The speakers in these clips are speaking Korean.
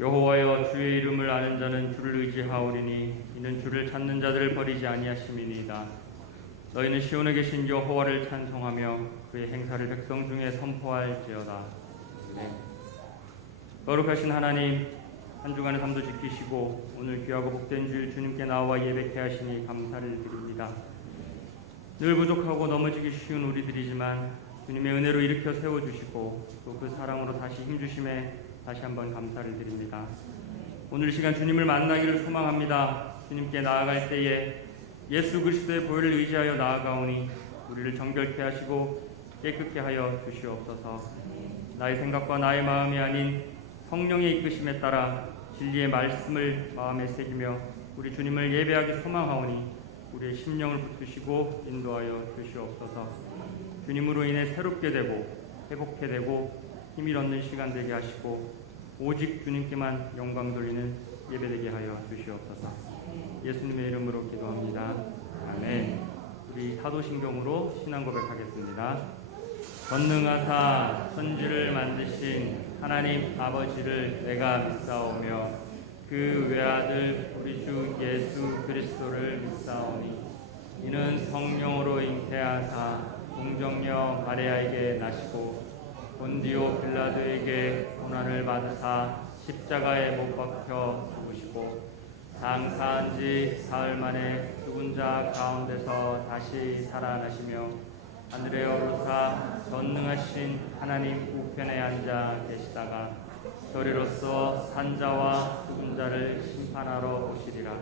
여호와여, 주의 이름을 아는 자는 주를 의지하오리니 이는 주를 찾는 자들을 버리지 아니하심이니이다. 너희는 시온에 계신 여호와를 찬송하며 그의 행사를 백성 중에 선포할지어다. 네. 거룩하신 하나님, 한 주간의 삶도 지키시고 오늘 귀하고 복된 주일 주님께 나와 예배케 하시니 감사를 드립니다. 늘 부족하고 넘어지기 쉬운 우리들이지만 주님의 은혜로 일으켜 세워주시고 또 그 사랑으로 다시 힘주심에 다시 한번 감사를 드립니다. 오늘 시간 주님을 만나기를 소망합니다. 주님께 나아갈 때에 예수 그리스도의 보혈을 의지하여 나아가오니 우리를 정결케 하시고 깨끗게 하여 주시옵소서. 나의 생각과 나의 마음이 아닌 성령의 이끄심에 따라 진리의 말씀을 마음에 새기며 우리 주님을 예배하기 소망하오니 우리의 심령을 붙드시고 인도하여 주시옵소서. 주님으로 인해 새롭게 되고 회복해 되고 힘이 얻는 시간 되게 하시고 오직 주님께만 영광 돌리는 예배되게 하여 주시옵소서. 예수님의 이름으로 기도합니다. 아멘. 우리 사도신경으로 신앙 고백하겠습니다. 전능하사 천지를 만드신 하나님 아버지를 내가 믿사오며 그 외아들 우리 주 예수 그리스도를 믿사오니 이는 성령으로 잉태하사 동정녀 마리아에게 나시고 본디오 빌라도에게 고난을 받으사 십자가에 못 박혀 죽으시고 장사한 지 사흘 만에 죽은 자 가운데서 다시 살아나시며 하늘에 오르사 전능하신 하나님 우편에 앉아 계시다가 저리로서 산자와 죽은 자를 심판하러 오시리라.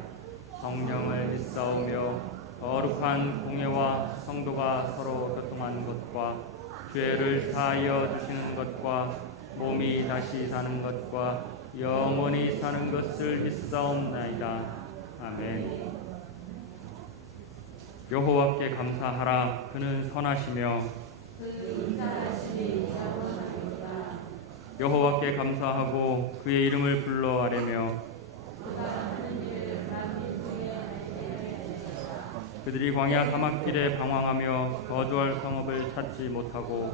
성령을 믿사오며 거룩한 공예와 성도가 서로 교통하는 것과 죄를 사하여 주시는 것과 몸이 다시 사는 것과 영원히 사는 것을 믿사옵나이다. 아멘. 여호와께 감사하라. 그는 선하시며 여호와께 감사하고 그의 이름을 불러 아뢰며 그들이 광야 사막길에 방황하며 거주할 성읍을 찾지 못하고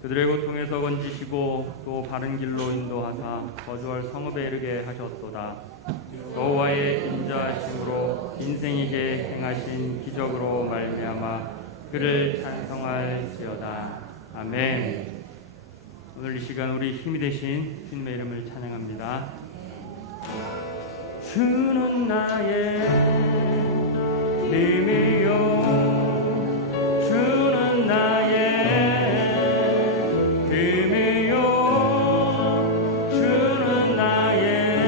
그들의 고통에서 건지시고 또 바른 길로 인도하사 거주할 성읍에 이르게 하셨도다. 여호와의 인자하심으로 인생에게 행하신 기적으로 말미암아 그를 찬송할지어다. 아멘. 오늘 이 시간 우리 힘이 되신 주님의 이름을 찬양합니다. 주는 나의 힘이요 주는 나의 주는 나의 힘이요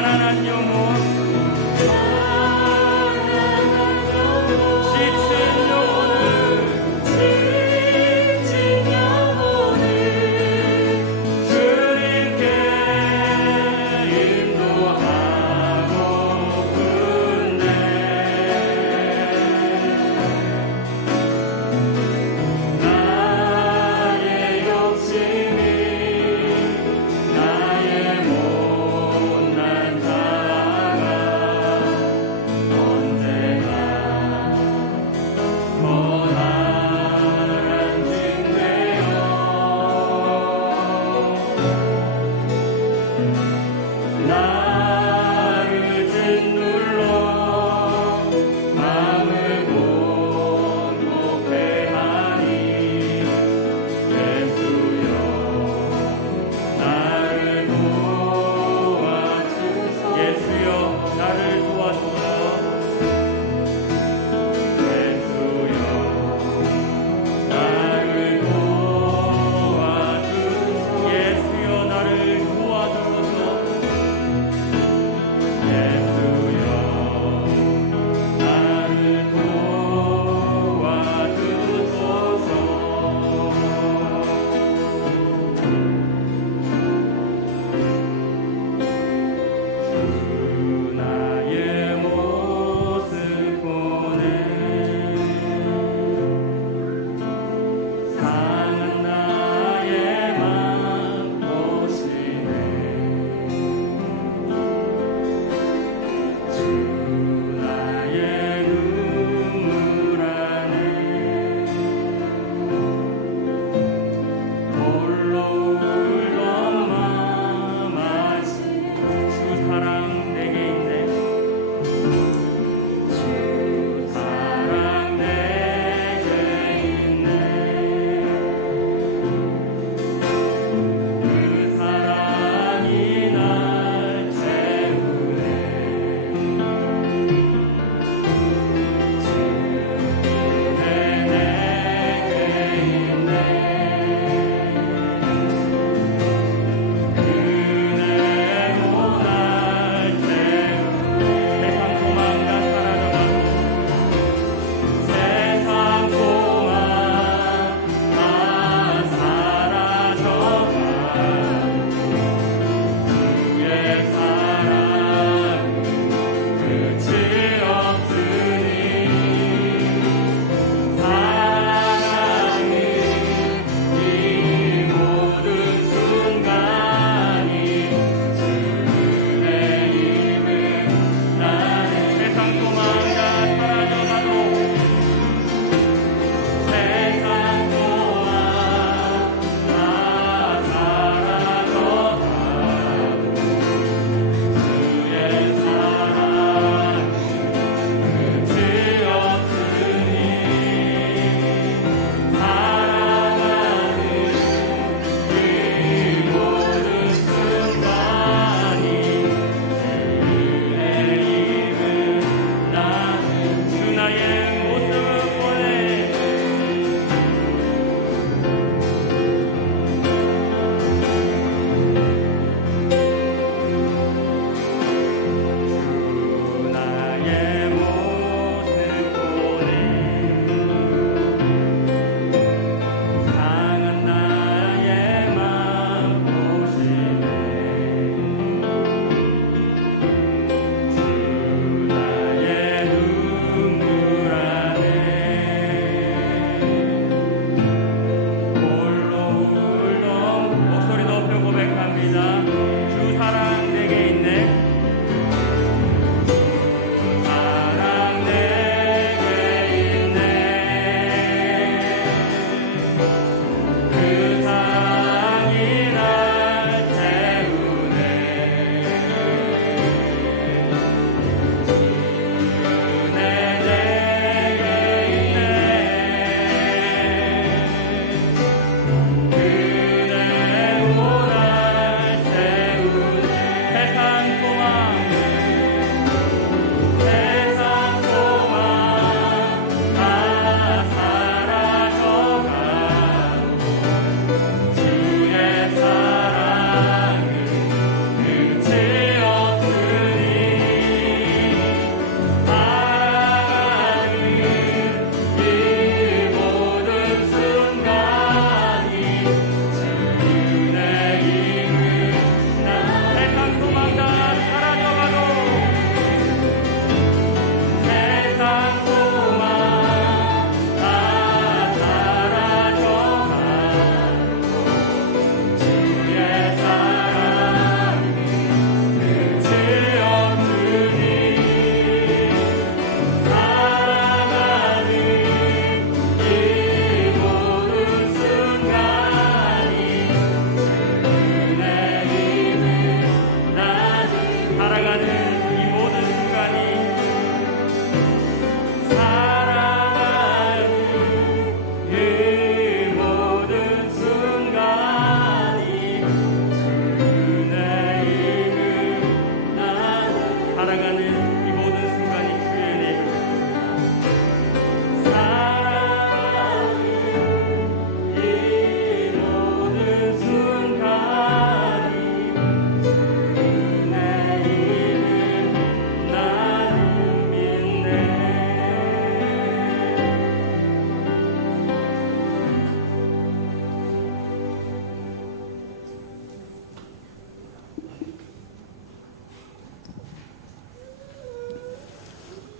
가난한 영혼,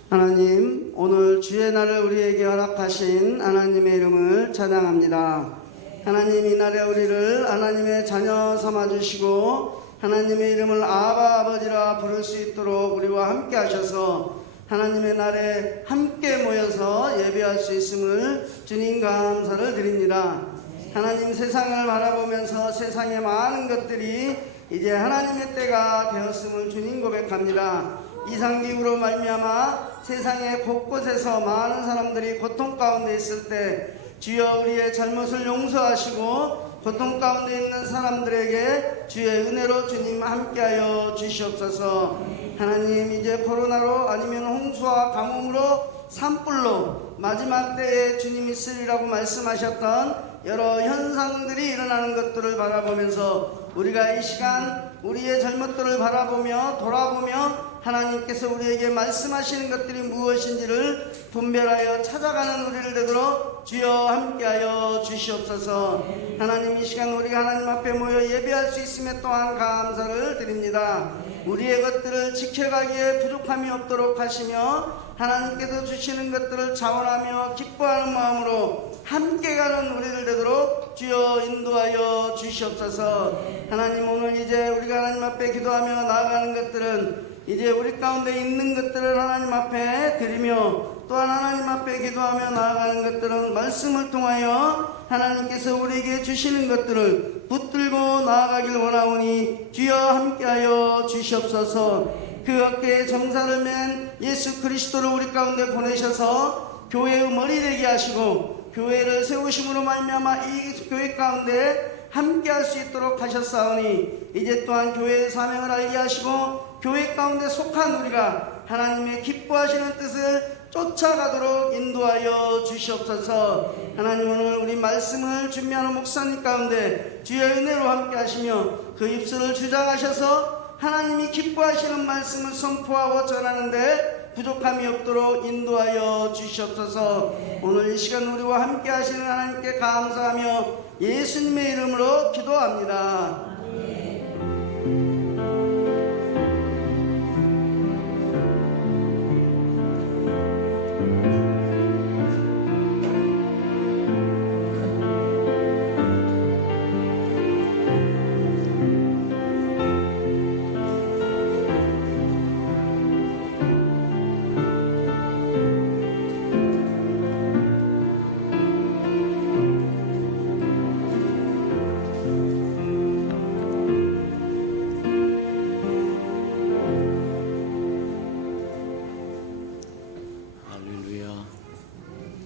하나님, 오늘 주의 날을 우리에게 허락하신 하나님의 이름을 찬양합니다. 하나님, 이 날에 우리를 하나님의 자녀 삼아주시고 하나님의 이름을 아바 아버지라 부를 수 있도록 우리와 함께 하셔서 하나님의 날에 함께 모여서 예배할 수 있음을 주님 감사를 드립니다. 하나님, 세상을 바라보면서 세상의 많은 것들이 이제 하나님의 때가 되었음을 주님 고백합니다. 이상기후로 말미암아 세상의 곳곳에서 많은 사람들이 고통 가운데 있을 때 주여 우리의 잘못을 용서하시고 고통 가운데 있는 사람들에게 주의 은혜로 주님 함께하여 주시옵소서. 하나님, 이제 코로나로 아니면 홍수와 가뭄으로 산불로 마지막 때에 주님이 있으리라고 말씀하셨던 여러 현상들이 일어나는 것들을 바라보면서 우리가 이 시간 우리의 잘못들을 바라보며 돌아보며 하나님께서 우리에게 말씀하시는 것들이 무엇인지를 분별하여 찾아가는 우리를 되도록 주여 함께하여 주시옵소서. 하나님, 이 시간 우리가 하나님 앞에 모여 예배할 수 있음에 또한 감사를 드립니다. 우리의 것들을 지켜가기에 부족함이 없도록 하시며 하나님께서 주시는 것들을 자원하며 기뻐하는 마음으로 함께 가는 우리를 되도록 주여 인도하여 주시옵소서. 하나님, 오늘 이제 우리가 하나님 앞에 기도하며 나아가는 것들은 이제 우리 가운데 있는 것들을 하나님 앞에 드리며 또한 하나님 앞에 기도하며 나아가는 것들은 말씀을 통하여 하나님께서 우리에게 주시는 것들을 붙들고 나아가길 원하오니 주여 함께하여 주시옵소서. 그 어깨에 정사를 맨 예수 그리스도를 우리 가운데 보내셔서 교회의 머리 되게 하시고 교회를 세우심으로 말미암아 이 교회 가운데 함께할 수 있도록 하셨사오니 이제 또한 교회의 사명을 알게 하시고 교회 가운데 속한 우리가 하나님의 기뻐하시는 뜻을 쫓아가도록 인도하여 주시옵소서. 하나님, 오늘 우리 말씀을 준비하는 목사님 가운데 주의 은혜로 함께 하시며 그 입술을 주장하셔서 하나님이 기뻐하시는 말씀을 선포하고 전하는데 부족함이 없도록 인도하여 주시옵소서. 오늘 이 시간 우리와 함께 하시는 하나님께 감사하며 예수님의 이름으로 기도합니다.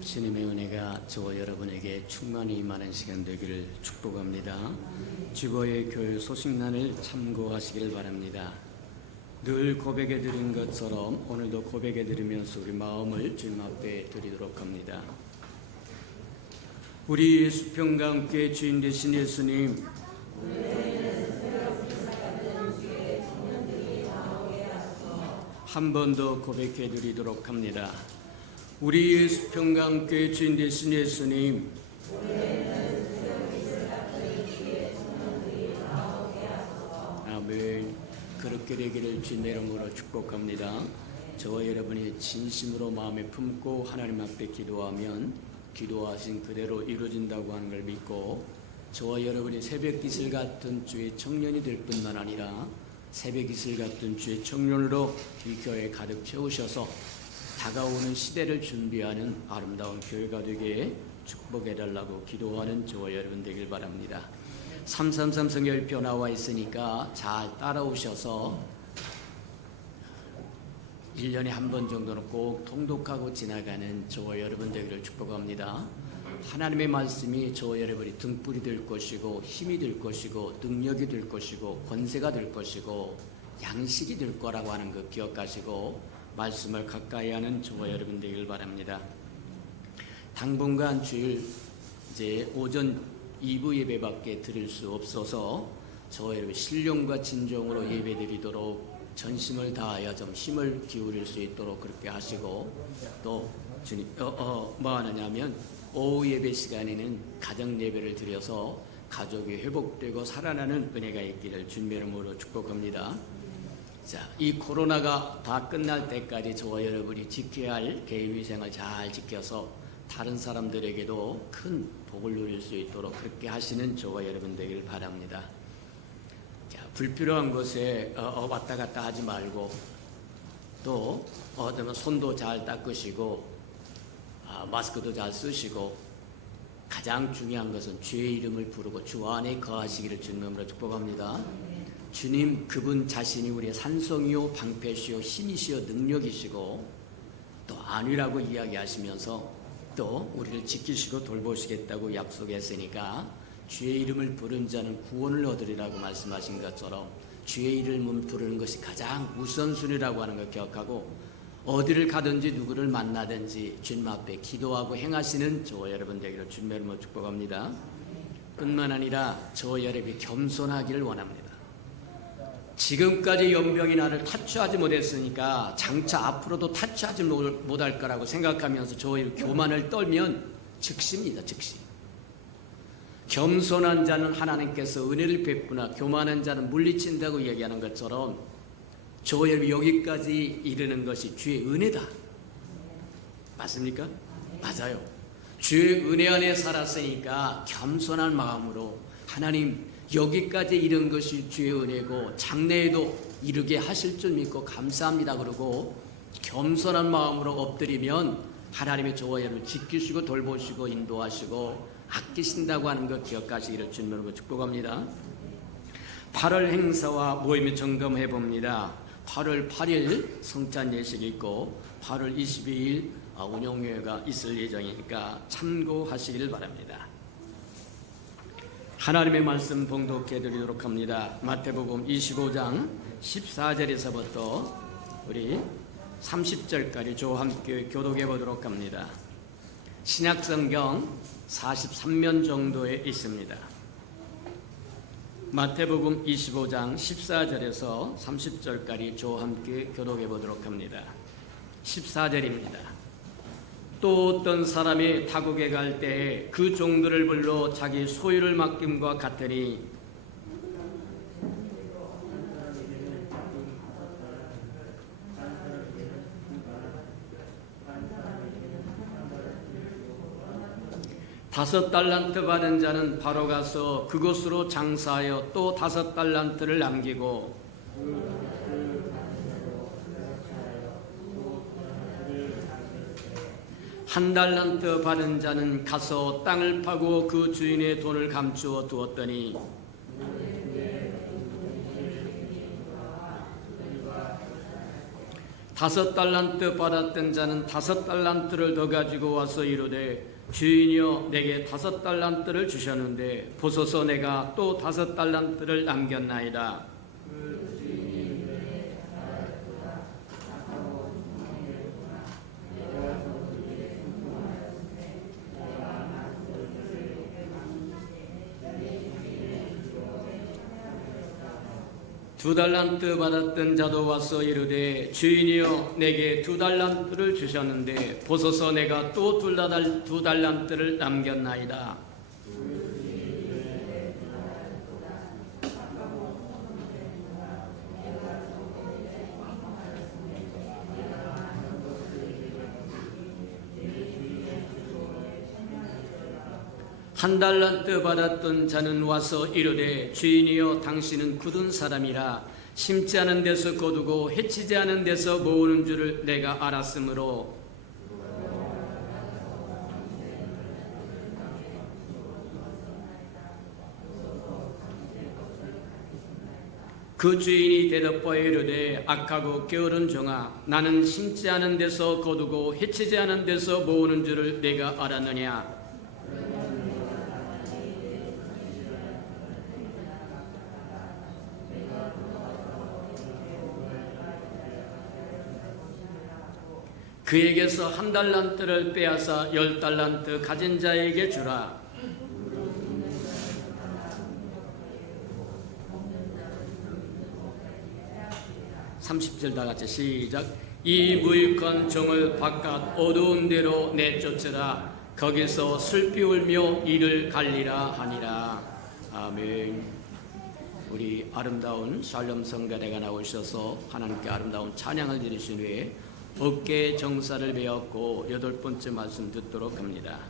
주님의 은혜가 저와 여러분에게 충만히 임하는 시간 되기를 축복합니다. 주보의 교회 소식란을 참고하시길 바랍니다. 늘 고백해 드린 것처럼 오늘도 고백해 드리면서 우리 마음을 주님 앞에 드리도록 합니다. 우리 수평과 함께 주인 되신 예수님, 한 번 더 고백해 드리도록 합니다. 우리 수평과 함께 주인 되신 예수님, 아멘. 그렇게 되기를 주님의 이름으로 축복합니다. 저와 여러분이 진심으로 마음에 품고 하나님 앞에 기도하면 기도하신 그대로 이루어진다고 하는 걸 믿고, 저와 여러분이 새벽 이슬 같은 주의 청년이 될 뿐만 아니라 새벽 이슬 같은 주의 청년으로 이 교회에 가득 채우셔서 다가오는 시대를 준비하는 아름다운 교회가 되게 축복해달라고 기도하는 저와 여러분 되길 바랍니다. 333 성결표 나와 있으니까 잘 따라오셔서 1년에 한 번 정도는 꼭 통독하고 지나가는 저와 여러분 되기를 축복합니다. 하나님의 말씀이 저와 여러분이 등불이 될 것이고 힘이 될 것이고 능력이 될 것이고 권세가 될 것이고 양식이 될 거라고 하는 거 기억하시고 말씀을 가까이 하는 저와 여러분 되길 바랍니다. 당분간 주일 이제 오전 2부 예배밖에 드릴 수 없어서 저와 여러분 신령과 진정으로 예배 드리도록 전심을 다하여 좀 힘을 기울일 수 있도록 그렇게 하시고, 또 주님 뭐 하느냐면 오후 예배 시간에는 가정 예배를 드려서 가족이 회복되고 살아나는 은혜가 있기를 주님의 이름으로 축복합니다. 자, 이 코로나가 다 끝날 때까지 저와 여러분이 지켜야 할 개인위생을 잘 지켜서 다른 사람들에게도 큰 복을 누릴 수 있도록 그렇게 하시는 저와 여러분 되기를 바랍니다. 자, 불필요한 곳에 왔다 갔다 하지 말고 또 손도 잘 닦으시고 마스크도 잘 쓰시고 가장 중요한 것은 주의 이름을 부르고 주 안에 거하시기를 주님으로 축복합니다. 주님 그분 자신이 우리의 산성이요 방패시요 힘이시요 능력이시고 또 안위라고 이야기하시면서 또 우리를 지키시고 돌보시겠다고 약속했으니까 주의 이름을 부른 자는 구원을 얻으리라고 말씀하신 것처럼 주의 이름을 부르는 것이 가장 우선순위라고 하는 걸 기억하고 어디를 가든지 누구를 만나든지 주님 앞에 기도하고 행하시는 저와 여러분 되기를 주님의 이름으로 축복합니다. 뿐만 아니라 저와 여러분이 겸손하기를 원합니다. 지금까지 연병이 나를 타치하지 못했으니까 장차 앞으로도 타치하지 못할 거라고 생각하면서 저의 교만을 떨면 즉시입니다. 즉시. 겸손한 자는 하나님께서 은혜를 베푸나 교만한 자는 물리친다고 얘기하는 것처럼 저와 여러분 여기까지 이르는 것이 주의 은혜다. 맞습니까? 맞아요. 주의 은혜 안에 살았으니까 겸손한 마음으로 하나님 여기까지 이른 것이 주의 은혜고 장래에도 이르게 하실 줄 믿고 감사합니다 그러고 겸손한 마음으로 엎드리면 하나님의 저와 여러분을 지키시고 돌보시고 인도하시고 아끼신다고 하는 것 기억하시기를 주님으로 축복합니다. 8월 행사와 모임을 점검해 봅니다. 8월 8일 성찬 예식이 있고 8월 22일 운영회가 있을 예정이니까 참고하시기를 바랍니다. 하나님의 말씀 봉독해 드리도록 합니다. 마태복음 25장 14절에서부터 우리 30절까지 저와 함께 교독해 보도록 합니다. 신약성경 43면 정도에 있습니다. 마태복음 25장 14절에서 30절까지 저와 함께 교독해 보도록 합니다. 14절입니다. 또 어떤 사람이 타국에 갈 때에 그 종들을 불러 자기 소유를 맡김과 같으니 다섯 달란트 받은 자는 바로 가서 그곳으로 장사하여 또 5달란트를 남기고 한 달란트 받은 자는 가서 땅을 파고 그 주인의 돈을 감추어 두었더니 다섯 달란트 받았던 자는 5달란트를 더 가지고 와서 이르되 주인이여 내게 5달란트를 주셨는데 보소서 내가 또 5달란트를 남겼나이다. 두 달란트 받았던 자도 와서 이르되 주인이여 내게 2달란트를 주셨는데 보소서 내가 또 2달란트를 남겼나이다. 한 달란트 받았던 자는 와서 이르되 주인이여 당신은 굳은 사람이라 심지 않은 데서 거두고 해치지 않은 데서 모으는 줄을 내가 알았으므로 그 주인이 대답하여 이르되 악하고 게으른 종아 나는 심지 않은 데서 거두고 해치지 않은 데서 모으는 줄을 내가 알았느냐. 그에게서 1달란트를 빼앗아 10달란트 가진 자에게 주라. (30절) 다 같이 시작. 이 무익한 종을 바깥 어두운 데로 내쫓으라. 거기서 슬피 울며 이를 갈리라 하니라. 아멘. 우리 아름다운 샬롬 성가대가 나오셔서 하나님께 아름다운 찬양을 드리신 후에 어깨 정사를 배웠고 8번째 말씀 듣도록 합니다.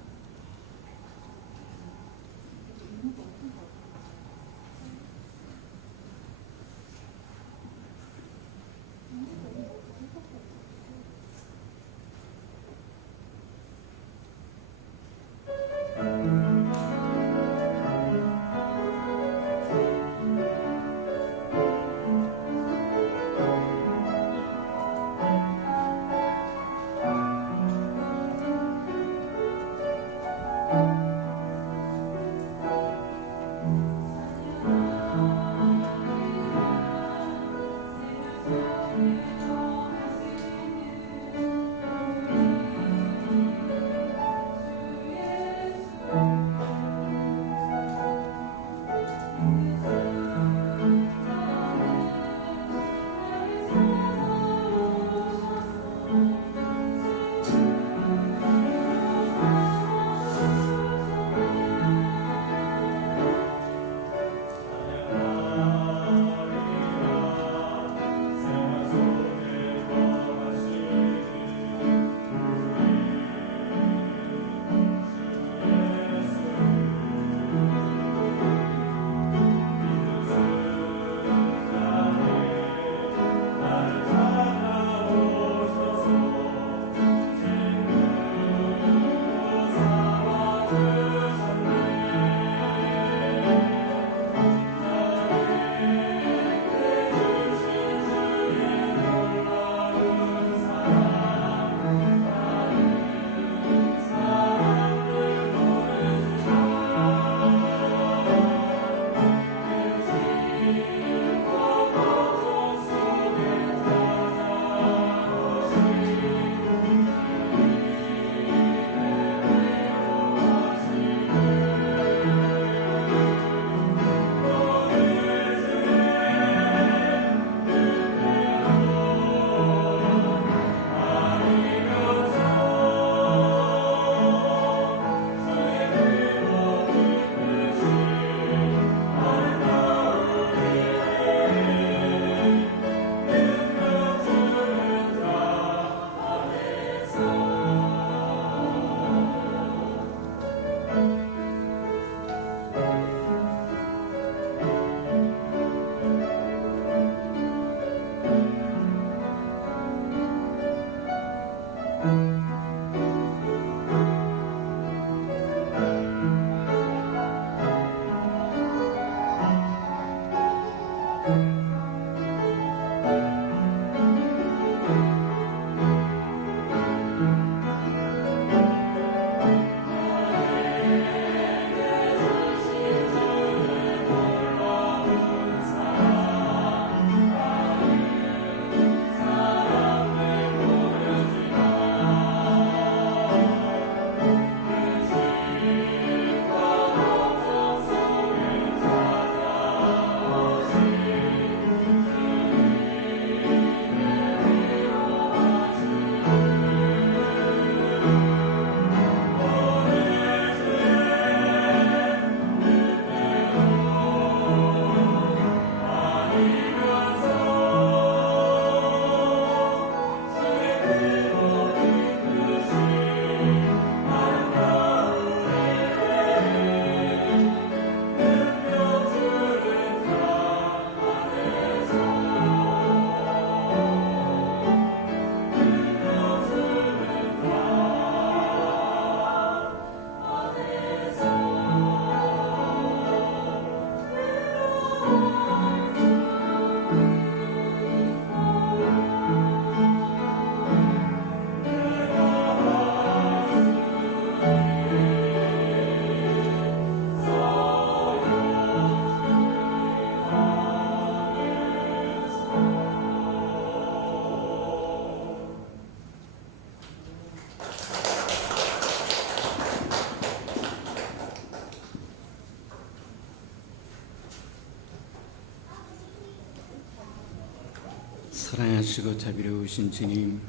사랑하시고 자비로우신 주님,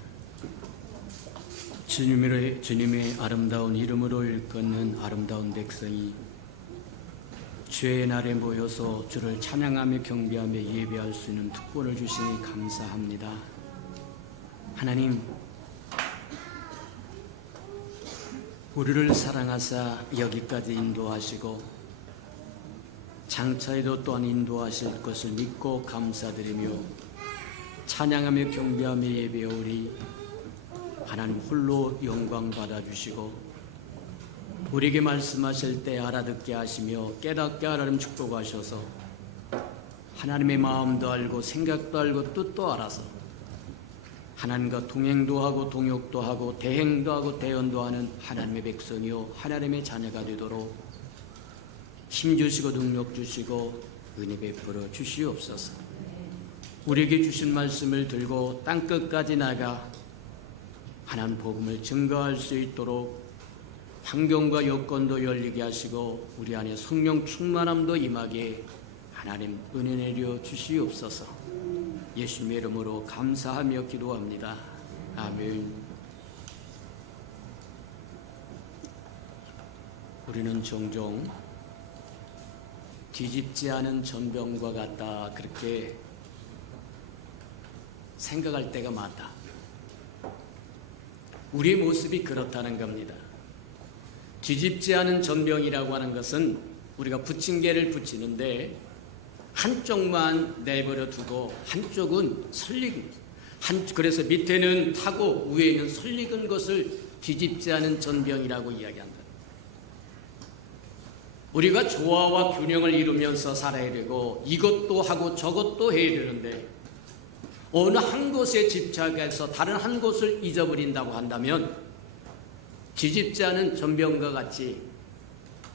주님의 아름다운 이름으로 일컫는 아름다운 백성이 주의 날에 모여서 주를 찬양하며 경배하며 예배할 수 있는 특권을 주시니 감사합니다. 하나님, 우리를 사랑하사 여기까지 인도하시고 장차에도 또한 인도하실 것을 믿고 감사드리며 찬양하며 경배하며 예배하오리. 하나님 홀로 영광 받아주시고 우리에게 말씀하실 때 알아듣게 하시며 깨닫게 하라는 축복하셔서 하나님의 마음도 알고 생각도 알고 뜻도 알아서 하나님과 동행도 하고 동역도 하고 대행도 하고 대언도 하는 하나님의 백성이요 하나님의 자녀가 되도록 힘주시고 능력 주시고 은혜 베풀어 주시옵소서. 우리에게 주신 말씀을 들고 땅끝까지 나가 하나님 복음을 증거할 수 있도록 환경과 여건도 열리게 하시고 우리 안에 성령 충만함도 임하게 하나님 은혜 내려 주시옵소서. 예수님의 이름으로 감사하며 기도합니다. 아멘. 우리는 종종 뒤집지 않은 전병과 같다 그렇게 생각할 때가 많다. 우리의 모습이 그렇다는 겁니다. 뒤집지 않은 전병이라고 하는 것은 우리가 부침개를 붙이는데 한쪽만 내버려 두고 한쪽은 설익은 그래서 밑에는 타고 위에는 설익은 것을 뒤집지 않은 전병이라고 이야기한다. 우리가 조화와 균형을 이루면서 살아야 되고 이것도 하고 저것도 해야 되는데 어느 한 곳에 집착해서 다른 한 곳을 잊어버린다고 한다면 뒤집지 않은 전병과 같이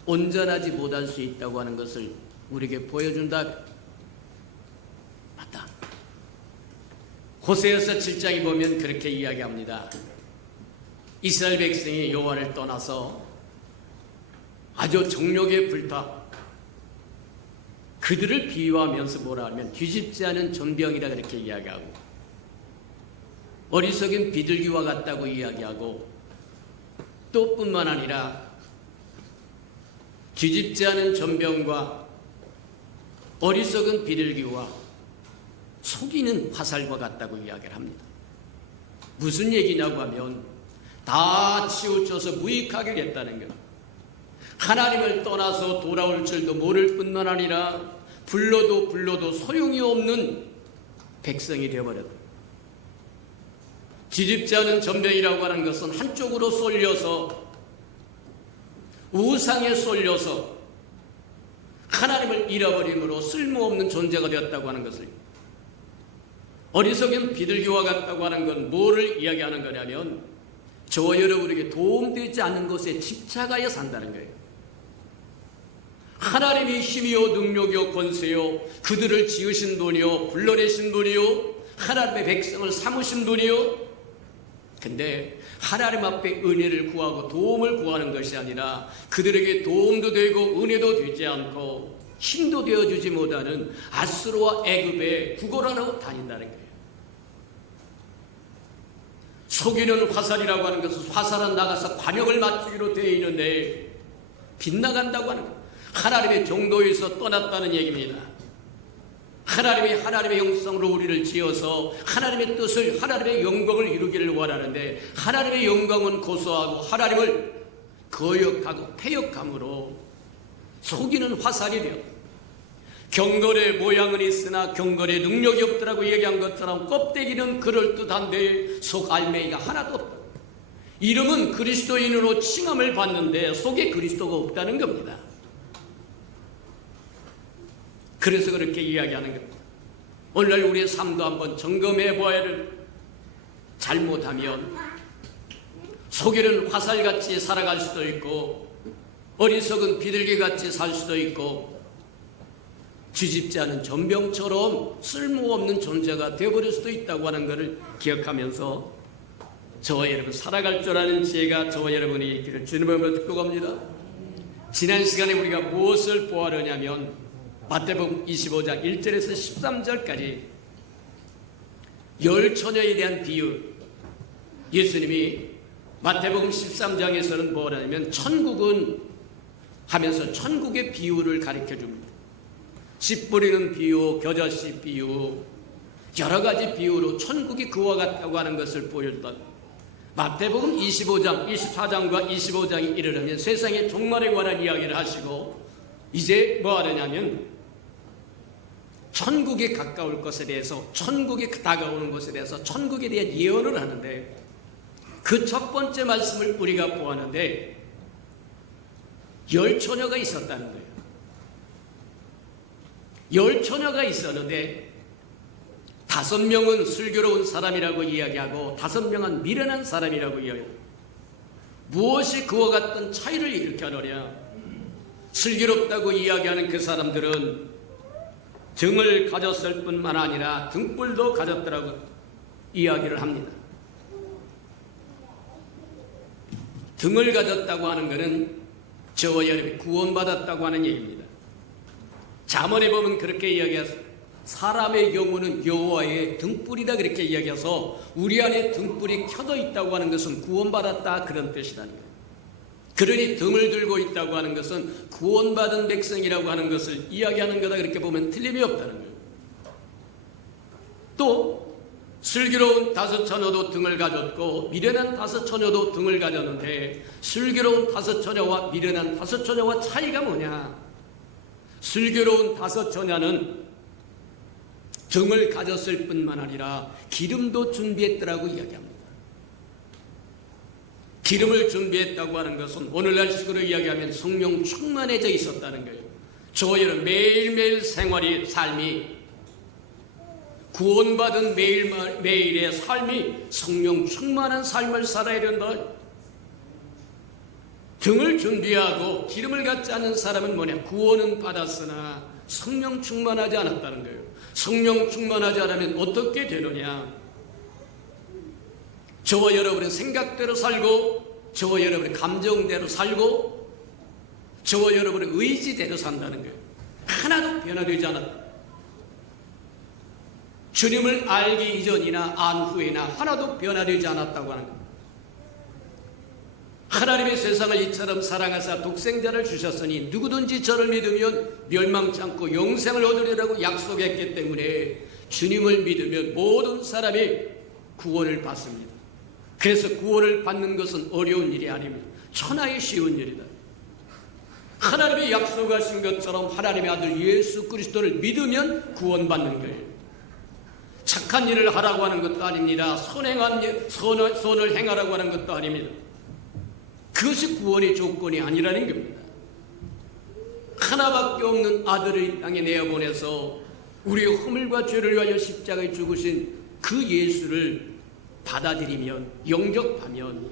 온전하지 못할 수 있다고 하는 것을 우리에게 보여준다. 맞다. 호세아서 7장에 보면 그렇게 이야기합니다. 이스라엘 백성이 여호와를 떠나서 아주 정욕에 불타 그들을 비유하면서 뭐라 하면 뒤집지 않은 전병이라 그렇게 이야기하고 어리석은 비둘기와 같다고 이야기하고 또 뿐만 아니라 뒤집지 않은 전병과 어리석은 비둘기와 속이는 화살과 같다고 이야기를 합니다. 무슨 얘기냐고 하면 다 치우쳐서 무익하게 됐다는 것. 하나님을 떠나서 돌아올 줄도 모를 뿐만 아니라 불러도 소용이 없는 백성이 되어버렸다. 뒤집지 않은 전병이라고 하는 것은 한쪽으로 쏠려서 우상에 쏠려서 하나님을 잃어버림으로 쓸모없는 존재가 되었다고 하는 것을 어리석은 비둘기와 같다고 하는 건 뭐를 이야기하는 거냐면 저와 여러분에게 도움되지 않는 것에 집착하여 산다는 거예요. 하나님이 힘이요 능력이요 권세요 그들을 지으신 분이요 불러내신 분이요 하나님의 백성을 삼으신 분이요 근데 하나님 앞에 은혜를 구하고 도움을 구하는 것이 아니라 그들에게 도움도 되고 은혜도 되지 않고 힘도 되어주지 못하는 아수르와 애굽에 구걸하러 다닌다는 거예요. 속이는 화살이라고 하는 것은 화살은 나가서 관역을 맞추기로 되어 있는데 빗나간다고 하는 거예요. 하나님의 정도에서 떠났다는 얘기입니다. 하나님의 형상으로 우리를 지어서 하나님의 뜻을 하나님의 영광을 이루기를 원하는데 하나님의 영광은 고소하고 하나님을 거역하고 패역함으로 속이는 화살이 되어 경건의 모양은 있으나 경건의 능력이 없더라고 얘기한 것처럼 껍데기는 그럴듯한데 속 알맹이가 하나도 없다. 이름은 그리스도인으로 칭함을 받는데 속에 그리스도가 없다는 겁니다. 그래서 그렇게 이야기하는 겁니다. 오늘날 우리의 삶도 한번 점검해 보아야 할. 잘못하면 속이는 화살같이 살아갈 수도 있고 어리석은 비둘기같이 살 수도 있고 뒤집지 않은 전병처럼 쓸모없는 존재가 되어버릴 수도 있다고 하는 것을 기억하면서 저와 여러분 살아갈 줄 아는 지혜가 저와 여러분이 있기를 주님의 이름으로 축복합니다. 지난 시간에 우리가 무엇을 보아하냐면 마태복음 25장 1절에서 13절까지 열 처녀에 대한 비유. 예수님이 마태복음 13장에서는 뭐라냐면 천국은 하면서 천국의 비유를 가르쳐 줍니다. 씨 뿌리는 비유, 겨자씨 비유, 여러 가지 비유로 천국이 그와 같다고 하는 것을 보여주다. 마태복음 25장, 24장과 25장이 이르려면 세상의 종말에 관한 이야기를 하시고 이제 뭐 하느냐면 천국에 가까울 것에 대해서, 천국에 다가오는 것에 대해서 천국에 대한 예언을 하는데 그 첫 번째 말씀을 우리가 보았는데 10처녀가 있었다는 거예요. 10처녀가 있었는데 5명은 슬기로운 사람이라고 이야기하고 5명은 미련한 사람이라고 이야기해요. 무엇이 그와 같은 차이를 일으켜느냐? 슬기롭다고 이야기하는 그 사람들은 등을 가졌을 뿐만 아니라 등불도 가졌더라고 이야기를 합니다. 등을 가졌다고 하는 것은 저와 여러분이 구원받았다고 하는 얘기입니다. 잠언에 보면 그렇게 이야기했어요. 사람의 영혼은 여호와의 등불이다 그렇게 이야기해서 우리 안에 등불이 켜져 있다고 하는 것은 구원받았다 그런 뜻이라는 거예요. 그러니 등을 들고 있다고 하는 것은 구원받은 백성이라고 하는 것을 이야기하는 거다 그렇게 보면 틀림이 없다는 거예요. 또 슬기로운 5처녀도 등을 가졌고 미련한 5처녀도 등을 가졌는데 슬기로운 5처녀와 미련한 5처녀와 차이가 뭐냐? 슬기로운 5처녀는 등을 가졌을 뿐만 아니라 기름도 준비했더라고 이야기합니다. 기름을 준비했다고 하는 것은 오늘날식으로 이야기하면 성령 충만해져 있었다는 거예요. 저희는 매일매일 삶이 구원받은 매일의 삶이 성령 충만한 삶을 살아야 된다. 등을 준비하고 기름을 갖지 않은 사람은 뭐냐? 구원은 받았으나 성령 충만하지 않았다는 거예요. 성령 충만하지 않으면 어떻게 되느냐? 저와 여러분의 생각대로 살고 저와 여러분의 감정대로 살고 저와 여러분의 의지대로 산다는 거예요. 하나도 변화되지 않았다. 주님을 알기 이전이나 안 후에나 하나도 변화되지 않았다고 하는 거예요. 하나님의 세상을 이처럼 사랑하사 독생자를 주셨으니 누구든지 저를 믿으면 멸망치 않고 영생을 얻으리라고 약속했기 때문에 주님을 믿으면 모든 사람이 구원을 받습니다. 그래서 구원을 받는 것은 어려운 일이 아닙니다. 천하의 쉬운 일이다. 하나님이 약속하신 것처럼 하나님의 아들 예수 그리스도를 믿으면 구원받는 거예요. 착한 일을 하라고 하는 것도 아닙니다. 선을 행하라고 하는 것도 아닙니다. 그것이 구원의 조건이 아니라는 겁니다. 하나밖에 없는 아들을 이 땅에 내어보내서 우리의 허물과 죄를 위하여 십자가에 죽으신 그 예수를 받아들이면, 영접하면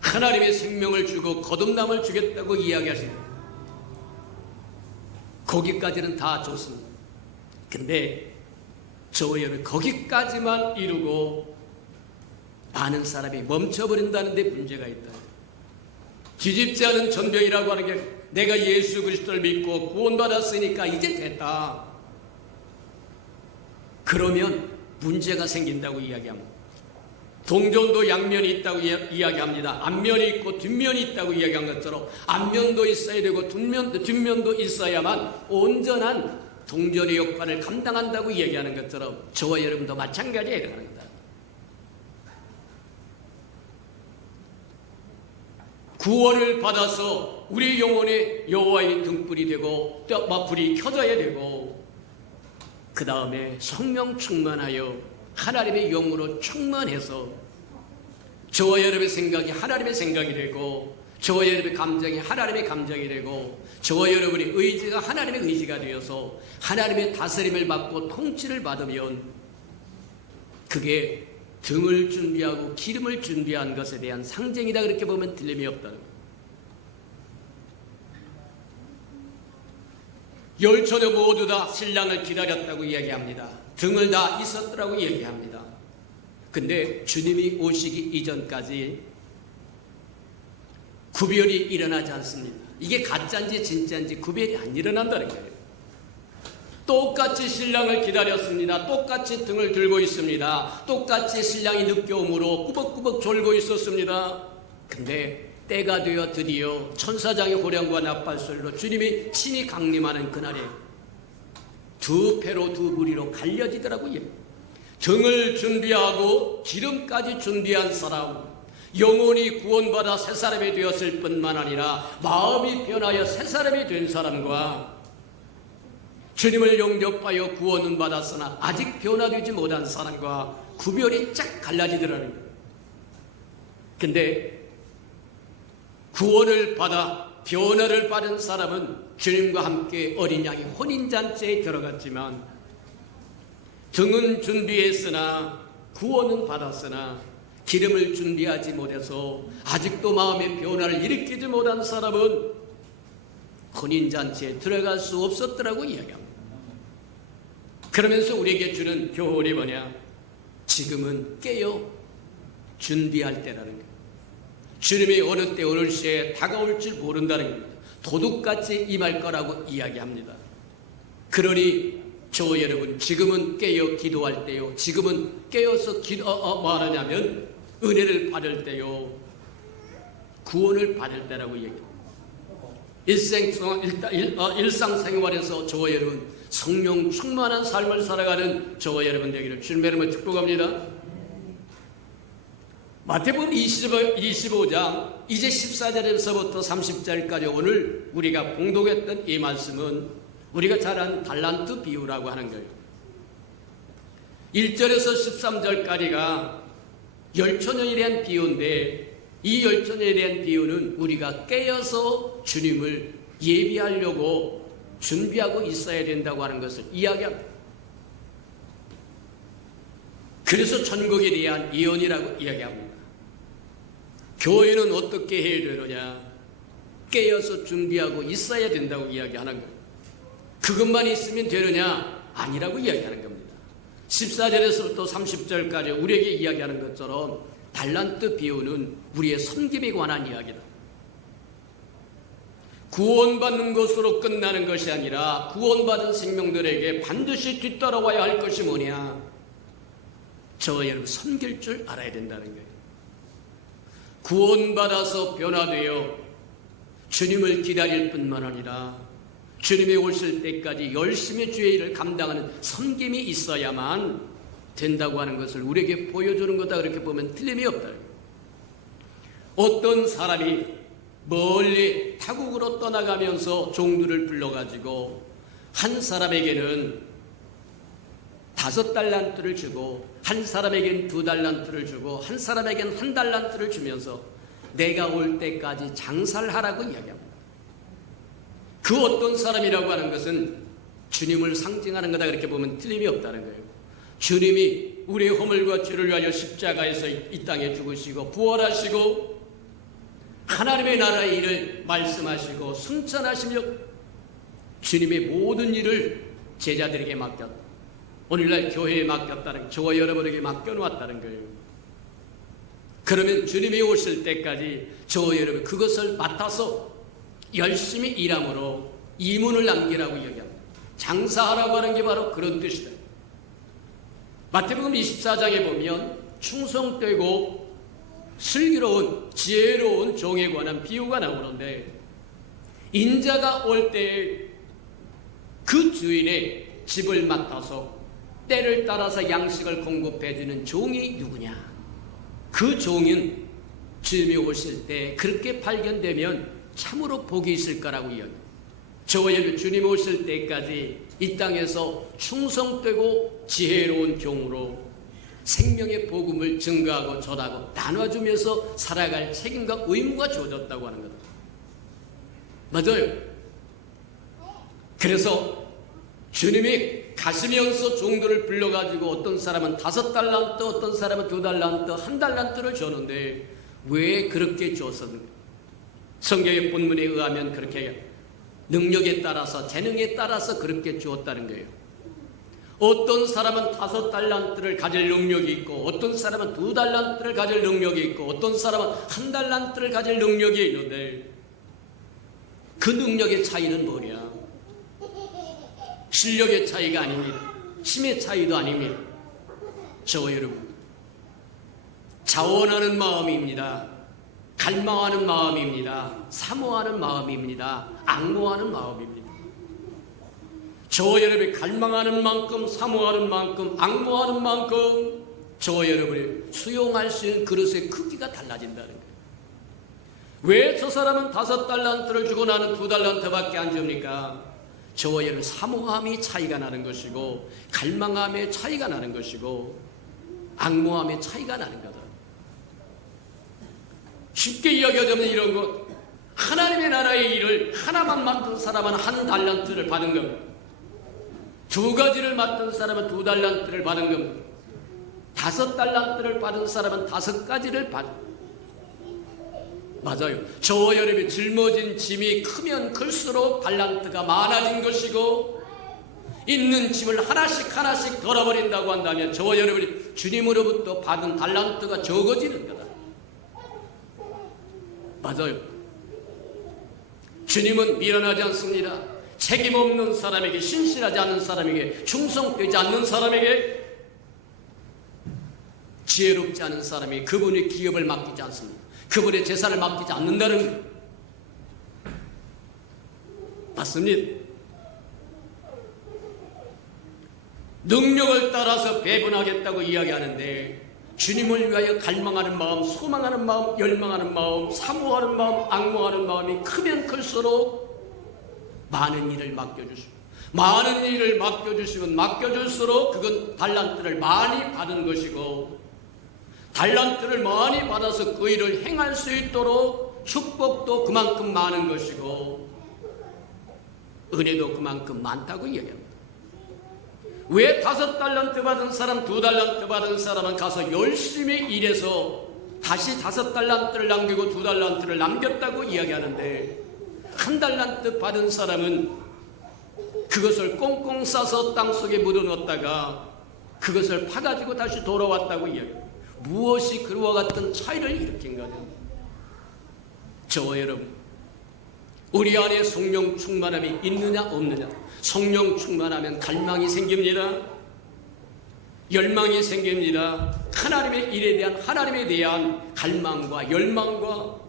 하나님의 생명을 주고 거듭남을 주겠다고 이야기하십니다. 거기까지는 다 좋습니다. 근데 저와 여러분 거기까지만 이루고 많은 사람이 멈춰버린다는 데 문제가 있다. 뒤집지 않은 전병이라고 하는 게 내가 예수 그리스도를 믿고 구원받았으니까 이제 됐다. 그러면 문제가 생긴다고 이야기합니다. 동전도 양면이 있다고 이야기합니다. 앞면이 있고 뒷면이 있다고 이야기한 것처럼 앞면도 있어야 되고 뒷면도 있어야만 온전한 동전의 역할을 감당한다고 이야기하는 것처럼 저와 여러분도 마찬가지에 해당하는 겁니다. 구원을 받아서 우리 영혼에 여호와의 등불이 되고 불이 켜져야 되고 그 다음에 성령 충만하여 하나님의 영으로 충만해서 저와 여러분의 생각이 하나님의 생각이 되고 저와 여러분의 감정이 하나님의 감정이 되고 저와 여러분의 의지가 하나님의 의지가 되어서 하나님의 다스림을 받고 통치를 받으면 그게 등을 준비하고 기름을 준비한 것에 대한 상징이다 그렇게 보면 틀림이 없다는 거예요. 10처녀 모두 다 신랑을 기다렸다고 이야기합니다. 등을 다 있었더라고 이야기합니다. 근데 주님이 오시기 이전까지 구별이 일어나지 않습니다. 이게 가짜인지 진짜인지 구별이 안 일어난다는 거예요. 똑같이 신랑을 기다렸습니다. 똑같이 등을 들고 있습니다. 똑같이 신랑이 늦게 오므로 꾸벅꾸벅 졸고 있었습니다. 근데 때가 되어 드디어 천사장의 호령과 나팔소리로 주님이 친히 강림하는 그날에 두 패로 두 무리로 갈려지더라고요. 등을 준비하고 기름까지 준비한 사람, 영혼이 구원받아 새 사람이 되었을 뿐만 아니라 마음이 변하여 새 사람이 된 사람과 주님을 영접하여 구원은 받았으나 아직 변화되지 못한 사람과 구별이 쫙 갈라지더라는 거예요. 근데 구원을 받아 변화를 받은 사람은 주님과 함께 어린 양의 혼인잔치에 들어갔지만 등은 준비했으나 구원은 받았으나 기름을 준비하지 못해서 아직도 마음의 변화를 일으키지 못한 사람은 혼인잔치에 들어갈 수 없었더라고 이야기합니다. 그러면서 우리에게 주는 교훈이 뭐냐? 지금은 깨어 준비할 때라는 거예요. 주님이 어느 때 어느 시에 다가올 줄 모른다는 겁니다. 도둑같이 임할 거라고 이야기합니다. 그러니 저 여러분, 지금은 깨어 기도할 때요, 지금은 깨어서 뭐 하느냐면 은혜를 받을 때요, 구원을 받을 때라고 얘기합니다. 일상생활에서 저와 여러분 성령 충만한 삶을 살아가는 저와 여러분 되기를 주님의 이름으로 축복합니다. 마태복음 25장 이제 14절에서부터 30절까지 오늘 우리가 봉독했던 이 말씀은 우리가 잘 아는 달란트 비유라고 하는 거예요. 1절에서 13절까지가 열처녀에 대한 비유인데, 이 열처녀에 대한 비유는 우리가 깨어서 주님을 예비하려고 준비하고 있어야 된다고 하는 것을 이야기합니다. 그래서 천국에 대한 예언이라고 이야기합니다. 교회는 어떻게 해야 되느냐? 깨어서 준비하고 있어야 된다고 이야기하는 거예요. 그것만 있으면 되느냐? 아니라고 이야기하는 겁니다. 14절에서부터 30절까지 우리에게 이야기하는 것처럼 달란트 비유는 우리의 섬김에 관한 이야기다. 구원받는 것으로 끝나는 것이 아니라 구원받은 생명들에게 반드시 뒤따라와야 할 것이 뭐냐? 저와 여러분 섬길 줄 알아야 된다는 거예요. 구원받아서 변화되어 주님을 기다릴 뿐만 아니라 주님이 오실 때까지 열심히 주의 일을 감당하는 섬김이 있어야만 된다고 하는 것을 우리에게 보여주는 거다. 그렇게 보면 틀림이 없다. 어떤 사람이 멀리 타국으로 떠나가면서 종들을 불러가지고 한 사람에게는 5달란트를 주고 한 사람에게는 2달란트를 주고 한 사람에게는 1달란트를 주면서 내가 올 때까지 장사를 하라고 이야기합니다. 그 어떤 사람이라고 하는 것은 주님을 상징하는 거다. 그렇게 보면 틀림이 없다는 거예요. 주님이 우리의 허물과 죄를 위하여 십자가에서 이 땅에 죽으시고 부활하시고 하나님의 나라의 일을 말씀하시고 승천하시며 주님의 모든 일을 제자들에게 맡겼다. 오늘날 교회에 맡겼다는, 저와 여러분에게 맡겨놓았다는 거예요. 그러면 주님이 오실 때까지 저와 여러분 그것을 맡아서 열심히 일함으로 이문을 남기라고 이야기합니다. 장사하라고 하는 게 바로 그런 뜻이다. 마태복음 24장에 보면 충성되고 슬기로운 지혜로운 종에 관한 비유가 나오는데, 인자가 올 때 그 주인의 집을 맡아서 때를 따라서 양식을 공급해주는 종이 누구냐? 그 종은 주님이 오실 때 그렇게 발견되면 참으로 복이 있을 거라고 이야기합니다. 저와 여러분 주님 오실 때까지 이 땅에서 충성되고 지혜로운 종으로 생명의 복음을 증거하고 전하고 나눠주면서 살아갈 책임과 의무가 주어졌다고 하는 거다. 맞아요. 그래서 주님이 가시면서 종들을 불러가지고 어떤 사람은 5달란트, 어떤 사람은 2달란트, 1달란트를 줬는데 왜 그렇게 줬었는가? 성경의 본문에 의하면 그렇게 능력에 따라서, 재능에 따라서 그렇게 주었다는 거예요. 어떤 사람은 5달란트를 가질 능력이 있고, 어떤 사람은 2달란트를 가질 능력이 있고, 어떤 사람은 1달란트를 가질 능력이 있는데 그 능력의 차이는 뭐냐? 실력의 차이가 아닙니다. 힘의 차이도 아닙니다. 저와 여러분, 자원하는 마음입니다. 갈망하는 마음입니다. 사모하는 마음입니다. 앙모하는 마음입니다. 저와 여러분이 갈망하는 만큼, 사모하는 만큼, 앙모하는 만큼 저와 여러분이 수용할 수 있는 그릇의 크기가 달라진다는 거예요. 왜 저 사람은 5달란트를 주고 나는 2달란트밖에 안 줍니까? 저와 여러분 사모함이 차이가 나는 것이고, 갈망함의 차이가 나는 것이고, 앙모함의 차이가 나는 거다. 쉽게 이야기하자면 이런 것, 하나님의 나라의 일을 하나만 맡은 사람은 1달란트를 받은 겁니다. 2가지를 맡은 사람은 2달란트를 받은 겁니다. 5달란트를 받은 사람은 5가지를 받은 겁니다. 맞아요. 저와 여러분이 짊어진 짐이 크면 클수록 달란트가 많아진 것이고, 있는 짐을 하나씩 하나씩 덜어버린다고 한다면 저와 여러분이 주님으로부터 받은 달란트가 적어지는 거다. 맞아요. 주님은 미련하지 않습니다. 책임 없는 사람에게, 신실하지 않는 사람에게, 충성되지 않는 사람에게, 지혜롭지 않은 사람이 그분의 기업을 맡기지 않습니다. 그분의 재산을 맡기지 않는다는 거예요. 맞습니다. 능력을 따라서 배분하겠다고 이야기하는데, 주님을 위하여 갈망하는 마음, 소망하는 마음, 열망하는 마음, 사모하는 마음, 앙모하는 마음이 크면 클수록 많은 일을 맡겨주시고, 많은 일을 맡겨주시면 맡겨줄수록 그건 달란트를 많이 받은 것이고, 달란트를 많이 받아서 그 일을 행할 수 있도록 축복도 그만큼 많은 것이고, 은혜도 그만큼 많다고 이야기합니다. 왜 5달란트 받은 사람, 2달란트 받은 사람은 가서 열심히 일해서 다시 5달란트를 남기고 2달란트를 남겼다고 이야기하는데, 1달란트 받은 사람은 그것을 꽁꽁 싸서 땅속에 묻어놓았다가 그것을 파가지고 다시 돌아왔다고 이야기합니다. 무엇이 그와 같은 차이를 일으킨 거냐? 저와 여러분, 우리 안에 성령 충만함이 있느냐 없느냐? 성령 충만하면 갈망이 생깁니다. 열망이 생깁니다. 하나님의 일에 대한, 하나님에 대한 갈망과 열망과,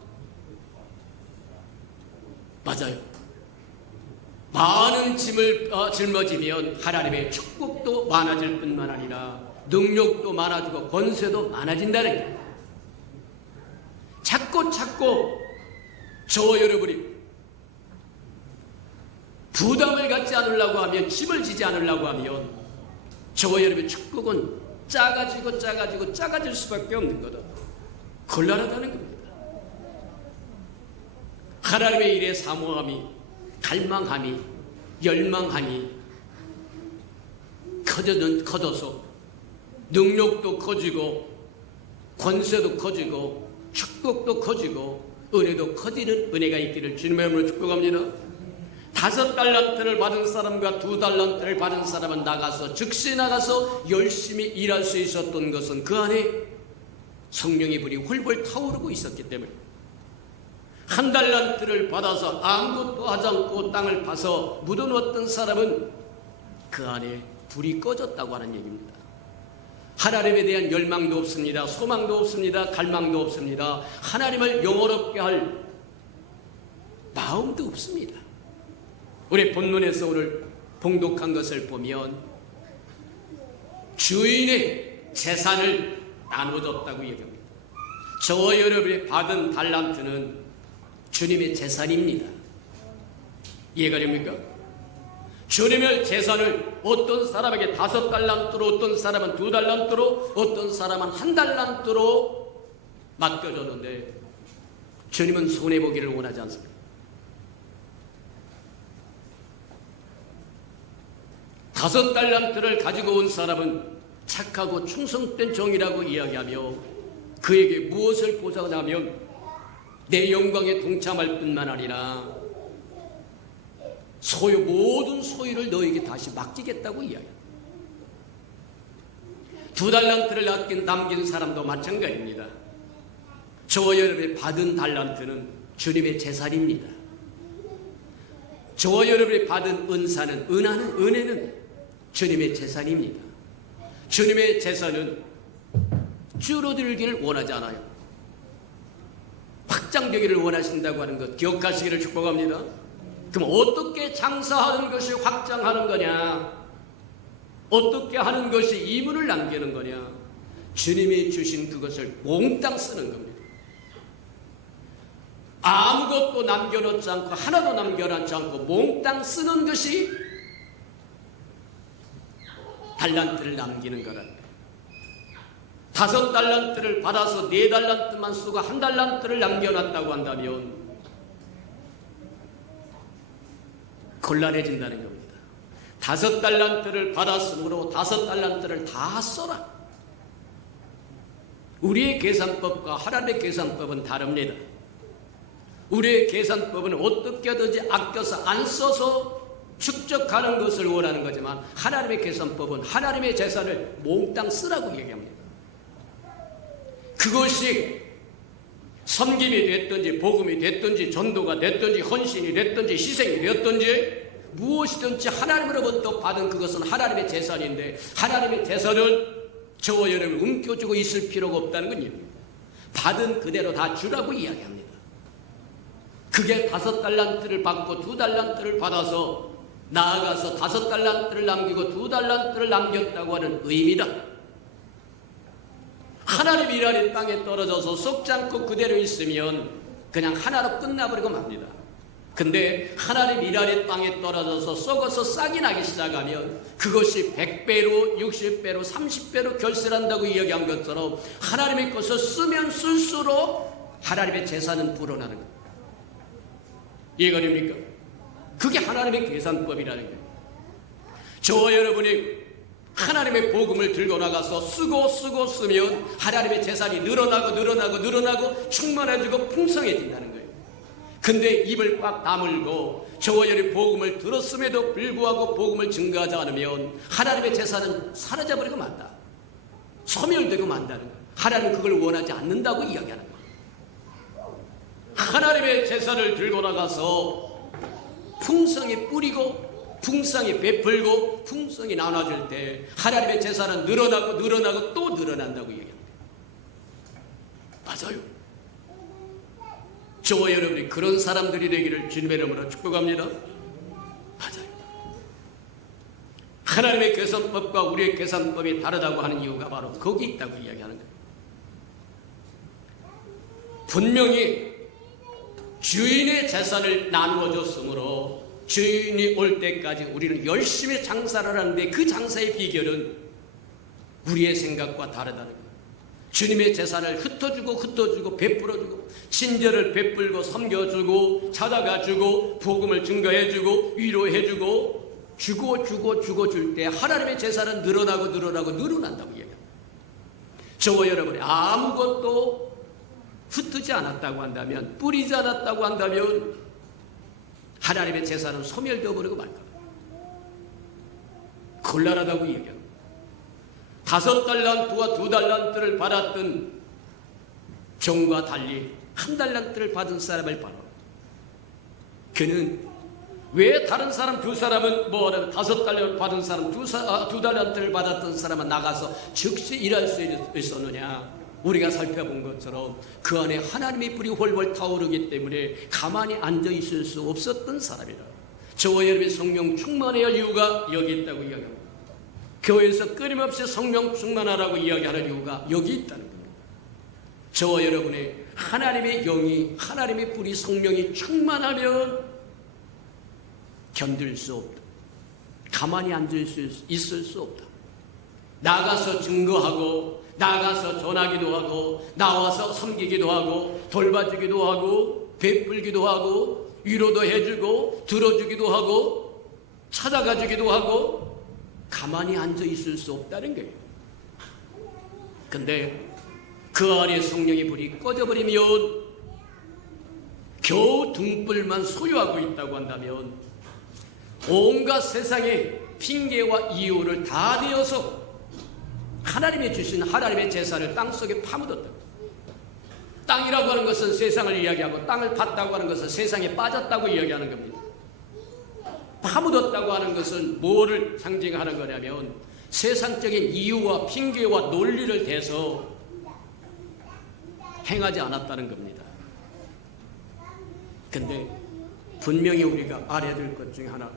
맞아요. 많은 짐을 짊어지면 하나님의 축복도 많아질 뿐만 아니라 능력도 많아지고 권세도 많아진다는 거예요. 자꾸 저와 여러분이 부담을 갖지 않으려고 하면, 짐을 지지 않으려고 하면 저와 여러분의 축복은 작아질 수밖에 없는 거다. 곤란하다는 겁니다. 하나님의 일에 사모함이, 갈망함이, 열망함이 커져서 능력도 커지고, 권세도 커지고, 축복도 커지고, 은혜도 커지는 은혜가 있기를 주님의 이름으로 축복합니다. 5달란트를 받은 사람과 2달란트를 받은 사람은 즉시 나가서 열심히 일할 수 있었던 것은 그 안에 성령의 불이 훌훌 타오르고 있었기 때문에, 1달란트를 받아서 아무것도 하지 않고 땅을 파서 묻어놓았던 사람은 그 안에 불이 꺼졌다고 하는 얘기입니다. 하나님에 대한 열망도 없습니다. 소망도 없습니다. 갈망도 없습니다. 하나님을 영원롭게 할 마음도 없습니다. 우리 본문에서 오늘 봉독한 것을 보면 주인의 재산을 나눠줬다고 얘기합니다. 저와 여러분이 받은 달란트는 주님의 재산입니다. 이해가 됩니까? 주님의 재산을 어떤 사람에게 5달란트로, 어떤 사람은 2달란트로, 어떤 사람은 1달란트로 맡겨줬는데, 주님은 손해보기를 원하지 않습니다. 5달란트를 가지고 온 사람은 착하고 충성된 종이라고 이야기하며 그에게 무엇을 보상하냐면 내 영광에 동참할 뿐만 아니라 모든 소유를 너에게 다시 맡기겠다고 이야기합니다. 2달란트를 남긴 사람도 마찬가지입니다. 저와 여러분이 받은 달란트는 주님의 재산입니다. 저와 여러분이 받은 은혜는 주님의 재산입니다. 주님의 재산은 줄어들기를 원하지 않아요. 확장되기를 원하신다고 하는 것 기억하시기를 축복합니다. 그럼 어떻게 장사하는 것이 확장하는 거냐? 어떻게 하는 것이 이문을 남기는 거냐? 주님이 주신 그것을 몽땅 쓰는 겁니다. 아무것도 남겨놓지 않고 하나도 남겨놓지 않고 몽땅 쓰는 것이 달란트를 남기는 거라. 5달란트를 받아서 4달란트만 쓰고 1달란트를 남겨놨다고 한다면 곤란해진다는 겁니다. 5달란트를 받았으므로 5달란트를 다 써라. 우리의 계산법과 하나님의 계산법은 다릅니다. 우리의 계산법은 어떻게 하든지 아껴서 안 써서 축적하는 것을 원하는 거지만 하나님의 계산법은 하나님의 재산을 몽땅 쓰라고 얘기합니다. 그것이 섬김이 됐든지 복음이 됐든지 전도가 됐든지 헌신이 됐든지 희생이 되었든지 무엇이든지 하나님으로부터 받은 그것은 하나님의 재산인데 받은 재산을 저와 여러분 움켜쥐고 있을 필요가 없다는 건요. 받은 그대로 다 주라고 이야기합니다. 그게 5달란트를 받고 2달란트를 받아서 나아가서 5달란트를 남기고 2달란트를 남겼다고 하는 의미다. 하나님 일하는 땅에 떨어져서 썩지 않고 그대로 있으면 그냥 하나로 끝나버리고 맙니다. 근데 하나님 일하는 땅에 떨어져서 썩어서 싹이 나기 시작하면 그것이 100배로 60배로 30배로 결실한다고 이야기한 것처럼 하나님의 것을 쓰면 쓸수록 하나님의 재산은 불어나는 거예요. 이해가 됩니까? 그게 하나님의 계산법이라는 거예요. 저와 여러분이 하나님의 복음을 들고 나가서 쓰면 하나님의 재산이 늘어나고 충만해지고 풍성해진다는 거예요. 근데 입을 꽉 다물고 저와 여러분이 복음을 들었음에도 불구하고 복음을 증거하지 않으면 하나님의 재산은 사라져버리고 만다. 소멸되고 만다는 거예요. 하나님은 그걸 원하지 않는다고 이야기하는 거예요. 하나님의 재산을 들고 나가서 풍성히 뿌리고 풍성히 베풀고 풍성히 나눠줄 때 하나님의 재산은 늘어나고 또 늘어난다고 얘기합니다. 맞아요. 저와 여러분이 그런 사람들이 되기를 주님의 이름으로 축복합니다. 맞아요. 하나님의 계산법과 우리의 계산법이 다르다고 하는 이유가 바로 거기 있다고 이야기하는 거예요. 분명히 주인의 재산을 나누어 줬으므로 주인이 올 때까지 우리는 열심히 장사를 하는데 그 장사의 비결은 우리의 생각과 다르다는 거예요. 주님의 재산을 흩어주고 베풀어주고 친절을 베풀고 섬겨주고 찾아가주고 복음을 증거해주고 위로해주고 주고 줄 때 하나님의 재산은 늘어난다고 얘기합니다. 저와 여러분이 아무것도 흩지 않았다고 한다면 뿌리지 않았다고 한다면 하나님의 재산은 소멸되어 버리고 말 겁니다. 곤란하다고 얘기합니다. 5달란트와 2달란트를 받았던 종과 달리 1달란트를 받은 사람을 바라. 그는 왜 다른 사람 2사람은 5달란트를 받은 사람 2달란트를 받았던 사람은 나가서 즉시 일할 수 있었느냐? 우리가 살펴본 것처럼 그 안에 하나님의 불이 훨훨 타오르기 때문에 가만히 앉아 있을 수 없었던 사람이라. 저와 여러분의 성령 충만해야 할 이유가 여기 있다고 이야기합니다. 교회에서 끊임없이 성령 충만하라고 이야기하는 이유가 여기 있다는 겁니다. 저와 여러분의 하나님의 영이 하나님의 불이 성령이 충만하면 견딜 수 없다. 가만히 앉아 있을 수 없다. 나가서 증거하고 나가서 전하기도 하고 나와서 섬기기도 하고 돌봐주기도 하고 베풀기도 하고 위로도 해주고 들어주기도 하고 찾아가주기도 하고 가만히 앉아 있을 수 없다는 거예요. 근데 그 안에 성령의 불이 꺼져버리면 겨우 등불만 소유하고 있다고 한다면 온갖 세상의 핑계와 이유를 다 대어서 하나님이 주신 하나님의 재산을 땅속에 파묻었다. 땅이라고 하는 것은 세상을 이야기하고 땅을 팠다고 하는 것은 세상에 빠졌다고 이야기하는 겁니다. 파묻었다고 하는 것은 뭐를 상징하는 거냐면 세상적인 이유와 핑계와 논리를 대서 행하지 않았다는 겁니다. 근데 분명히 우리가 알아야 될 것 중에 하나,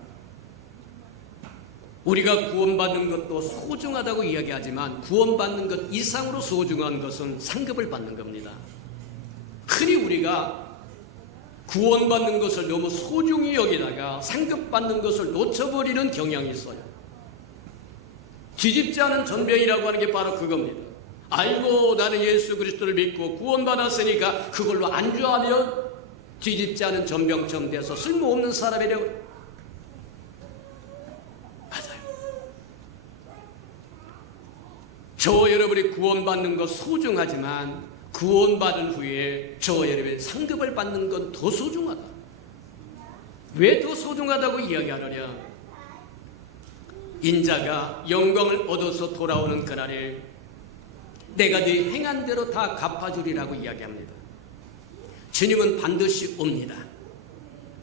우리가 구원받는 것도 소중하다고 이야기하지만 구원받는 것 이상으로 소중한 것은 상급을 받는 겁니다. 흔히 우리가 구원받는 것을 너무 소중히 여기다가 상급받는 것을 놓쳐버리는 경향이 있어요. 뒤집지 않은 전병이라고 하는 게 바로 그겁니다. 알고 나는 예수 그리스도를 믿고 구원받았으니까 그걸로 안주하면 뒤집지 않은 전병처럼 돼서 쓸모없는 사람이래요. 저와 여러분이 구원받는 것 소중하지만 구원받은 후에 저와 여러분이 상급을 받는 건 더 소중하다. 왜 더 소중하다고 이야기하느냐? 인자가 영광을 얻어서 돌아오는 그날에 내가 네 행한 대로 다 갚아주리라고 이야기합니다. 주님은 반드시 옵니다.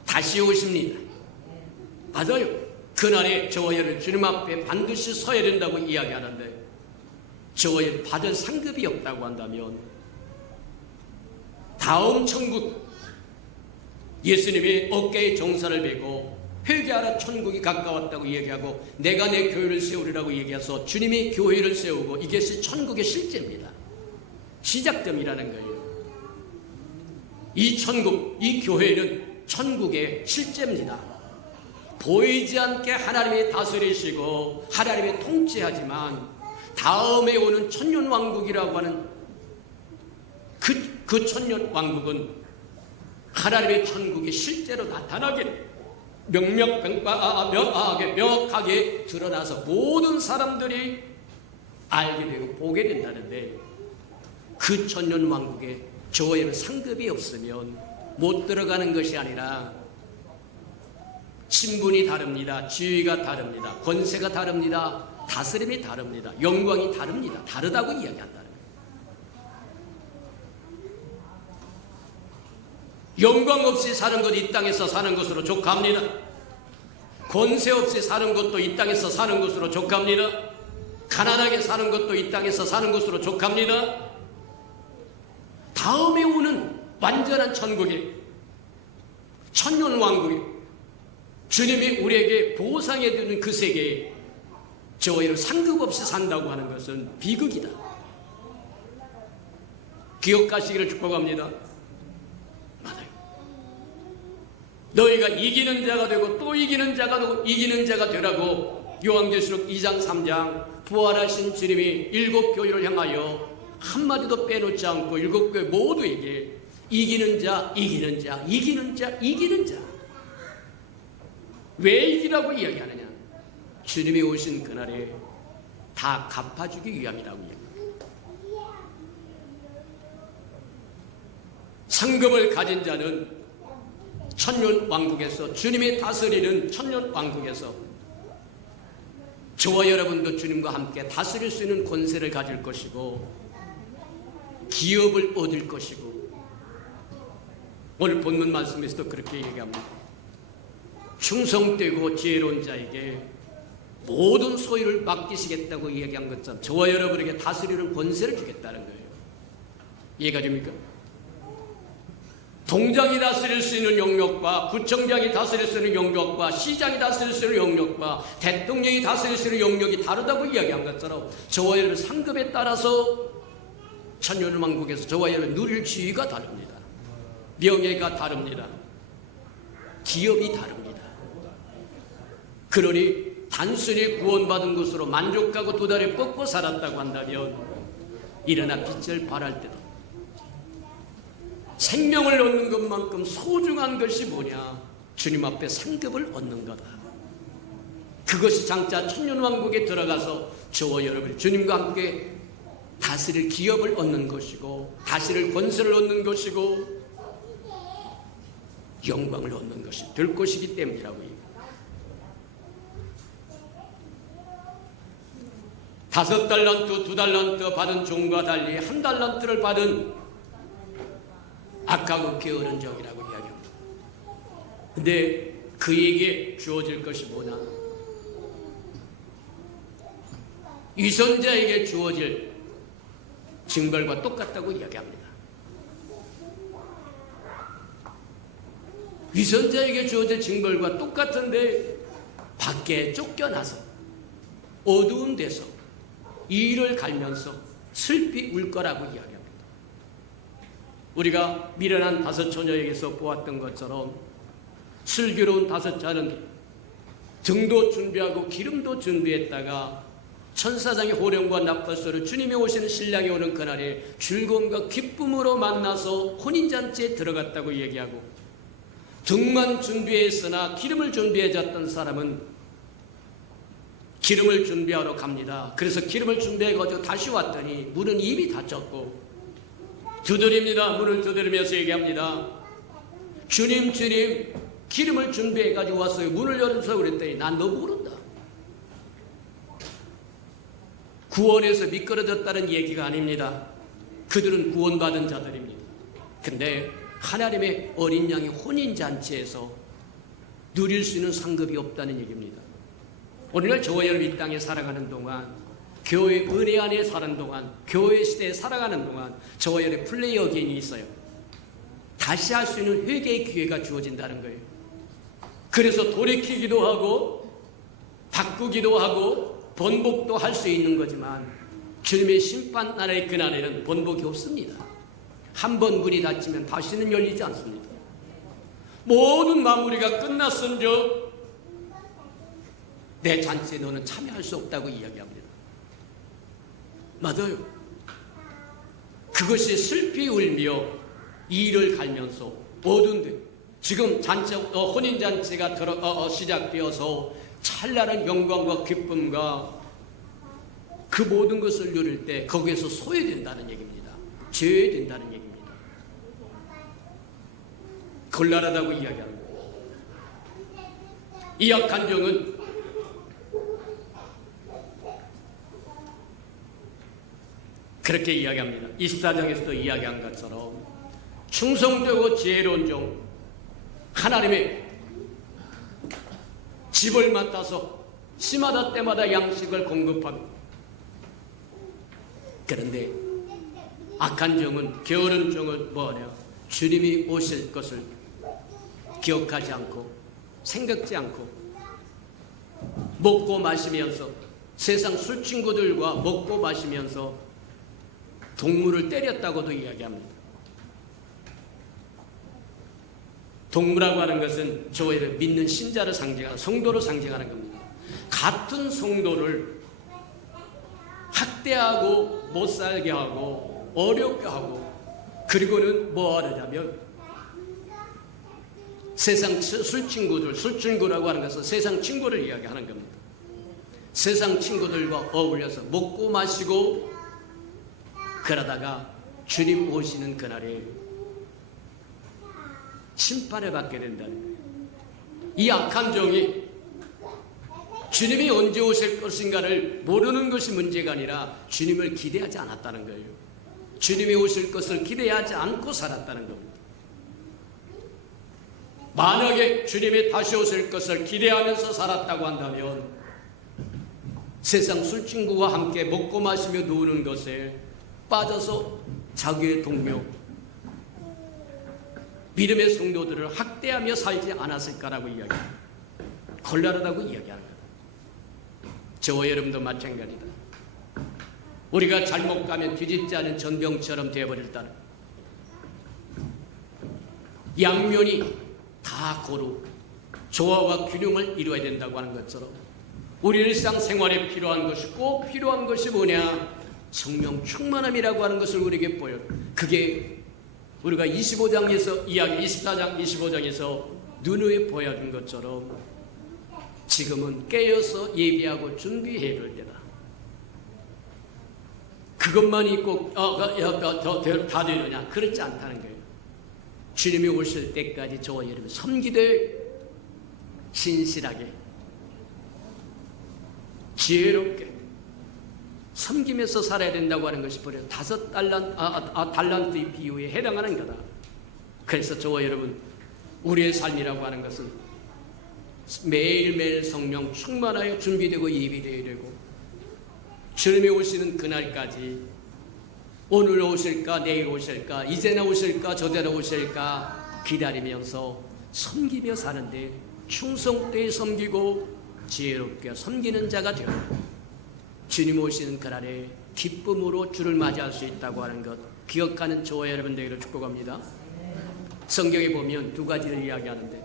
다시 오십니다. 맞아요. 그날에 저와 여러분 주님 앞에 반드시 서야 된다고 이야기하는데 저와 여러분 받을 상급이 없다고 한다면 다음 천국, 예수님이 어깨에 정사를 메고 회개하라 천국이 가까웠다고 얘기하고 내가 내 교회를 세우리라고 얘기해서 주님이 교회를 세우고 이것이 천국의 실제입니다. 시작점이라는 거예요. 이 천국, 이 교회는 천국의 실제입니다. 보이지 않게 하나님이 다스리시고 하나님이 통치하지만 다음에 오는 천년왕국이라고 하는 그 천년왕국은 하나님의 천국이 실제로 나타나게 명확하게 드러나서 모든 사람들이 알게 되고 보게 된다는데 그 천년왕국에 저에는 상급이 없으면 못 들어가는 것이 아니라 신분이 다릅니다. 지위가 다릅니다. 권세가 다릅니다. 다스림이 다릅니다. 영광이 다릅니다. 다르다고 이야기한다는 거예요. 영광 없이 사는 것 이 땅에서 사는 것으로 족합니다. 권세 없이 사는 것도 이 땅에서 사는 것으로 족합니다. 가난하게 사는 것도 이 땅에서 사는 것으로 족합니다. 다음에 오는 완전한 천국이 천년왕국이 주님이 우리에게 보상해 주는 그 세계에 저희를 상급 없이 산다고 하는 것은 비극이다. 기억하시기를 축복합니다. 맞아요. 너희가 이기는 자가 되고 또 이기는 자가 되고 이기는 자가 되라고 요한계시록 2장 3장 부활하신 주님이 7교회를 향하여 한마디도 빼놓지 않고 7교회 모두에게 이기는 자, 이기는 자, 이기는 자, 이기는 자. 왜 이기라고 이야기하느냐? 주님이 오신 그날에 다 갚아주기 위함이라고 이야기합니다. 상급을 가진 자는 천년왕국에서 주님이 다스리는 천년왕국에서 저와 여러분도 주님과 함께 다스릴 수 있는 권세를 가질 것이고 기업을 얻을 것이고 오늘 본문 말씀에서도 그렇게 얘기합니다. 충성되고 지혜로운 자에게 모든 소유를 맡기시겠다고 이야기한 것처럼 저와 여러분에게 다스리는 권세를 주겠다는 거예요. 이해가 됩니까? 동장이 다스릴 수 있는 영역과 구청장이 다스릴 수 있는 영역과 시장이 다스릴 수 있는 영역과 대통령이 다스릴 수 있는 영역이 다르다고 이야기한 것처럼 저와 여러분 상급에 따라서 천년왕국에서 저와 여러분 누릴 지위가 다릅니다. 명예가 다릅니다. 기업이 다릅니다. 그러니 단순히 구원받은 것으로 만족하고 두 다리 뻗고 살았다고 한다면 일어나 빛을 발할 때도 생명을 얻는 것만큼 소중한 것이 뭐냐? 주님 앞에 상급을 얻는 거다. 그것이 장차 천년왕국에 들어가서 저와 여러분이 주님과 함께 다스릴 기업을 얻는 것이고 다스릴 권세를 얻는 것이고 영광을 얻는 것이 될 것이기 때문이라고 얘기합니다. 5달란트, 2달란트 받은 종과 달리 1달란트를 받은 악하고 게으른 종이라고 이야기합니다. 근데 그에게 주어질 것이 뭐냐? 위선자에게 주어질 징벌과 똑같다고 이야기합니다. 위선자에게 주어질 징벌과 똑같은데 밖에 쫓겨나서 어두운 데서 이를 갈면서 슬피 울 거라고 이야기합니다. 우리가 미련한 다섯 처녀에게서 보았던 것처럼 슬기로운 다섯 자는 등도 준비하고 기름도 준비했다가 천사장의 호령과 나팔소리 주님이 오시는 신랑이 오는 그날에 즐거움과 기쁨으로 만나서 혼인잔치에 들어갔다고 얘기하고, 등만 준비했으나 기름을 준비해졌던 사람은 기름을 준비하러 갑니다. 그래서 기름을 준비해가지고 다시 왔더니 문은 이미 닫혔고, 두드립니다. 문을 두드리면서 얘기합니다. 주님, 주님, 기름을 준비해가지고 왔어요. 문을 열어서 그랬더니 난 너 모른다. 구원에서 미끄러졌다는 얘기가 아닙니다. 그들은 구원받은 자들입니다. 근데 하나님의 어린 양의 혼인잔치에서 누릴 수 있는 상급이 없다는 얘기입니다. 오늘날 저와 여러분 이 땅에 살아가는 동안, 교회 은혜 안에 사는 동안, 교회 시대에 살아가는 동안 저와 여러분 플레이 어게인이 있어요. 다시 할 수 있는 회개의 기회가 주어진다는 거예요. 그래서 돌이키기도 하고 바꾸기도 하고 번복도 할 수 있는 거지만, 주님의 심판 날의 그날에는 번복이 없습니다. 한 번 문이 닫히면 다시는 열리지 않습니다. 모든 마무리가 끝났은즉 내 잔치에 너는 참여할 수 없다고 이야기합니다. 맞아요. 그것이 슬피 울며 이를 갈면서 어두운데, 지금 잔치, 혼인잔치가 시작되어서 찬란한 영광과 기쁨과 그 모든 것을 누릴 때 거기에서 소외된다는 얘기입니다. 제외된다는 얘기입니다. 곤란하다고 이야기합니다. 이 악한정은 그렇게 이야기합니다. 24장에서도 이야기한 것처럼 충성되고 지혜로운 종, 하나님의 집을 맡아서 시마다 때마다 양식을 공급합니다. 그런데 악한 종은, 게으른 종은 뭐냐? 주님이 오실 것을 기억하지 않고 생각지 않고 먹고 마시면서, 세상 술친구들과 먹고 마시면서 동물을 때렸다고도 이야기합니다. 동물이라고 하는 것은 저희를 믿는 신자를 상징하는, 성도를 상징하는 겁니다. 같은 성도를 학대하고 못 살게 하고 어렵게 하고, 그리고는 뭐 하느냐면 세상 술친구라고 하는 것은 세상 친구를 이야기하는 겁니다. 세상 친구들과 어울려서 먹고 마시고 그러다가 주님 오시는 그날에 심판을 받게 된다는 거예요. 이 악한 종이 주님이 언제 오실 것인가를 모르는 것이 문제가 아니라 주님을 기대하지 않았다는 거예요. 주님이 오실 것을 기대하지 않고 살았다는 겁니다. 만약에 주님이 다시 오실 것을 기대하면서 살았다고 한다면 세상 술친구와 함께 먹고 마시며 노는 것에 빠져서 자기의 동료, 믿음의 성도들을 학대하며 살지 않았을까라고 이야기합니다. 곤란하다고 이야기하는 거예요. 저와 여러분도 마찬가지다. 우리가 잘못 가면 뒤집지 않은 전병처럼 되어버릴 따른, 양면이 다 고루 조화와 균형을 이루어야 된다고 하는 것처럼 우리 일상생활에 필요한 것이, 꼭 필요한 것이 뭐냐? 성령 충만함이라고 하는 것을 우리에게 보여요. 그게 우리가 24장 25장에서 눈에 보여준 것처럼 지금은 깨어서 예비하고 준비해야 될 때다. 그것만 있고 다 되느냐? 그렇지 않다는 거예요. 주님이 오실 때까지 저와 여러분 섬기되 신실하게 지혜롭게 섬기면서 살아야 된다고 하는 것이 바로 5 달란트의 비유에 해당하는 거다. 그래서 저와 여러분, 우리의 삶이라고 하는 것은 매일매일 성령 충만하여 준비되고 예비되어야 되고, 주님이 오시는 그날까지 오늘 오실까 내일 오실까 이제나 오실까 저제나 오실까 기다리면서 섬기며 사는데 충성되게 섬기고 지혜롭게 섬기는 자가 되어 주님 오시는 그날에 기쁨으로 주를 맞이할 수 있다고 하는 것 기억하는 저와 여러분 되기를 축복합니다. 성경에 보면 두 가지를 이야기하는데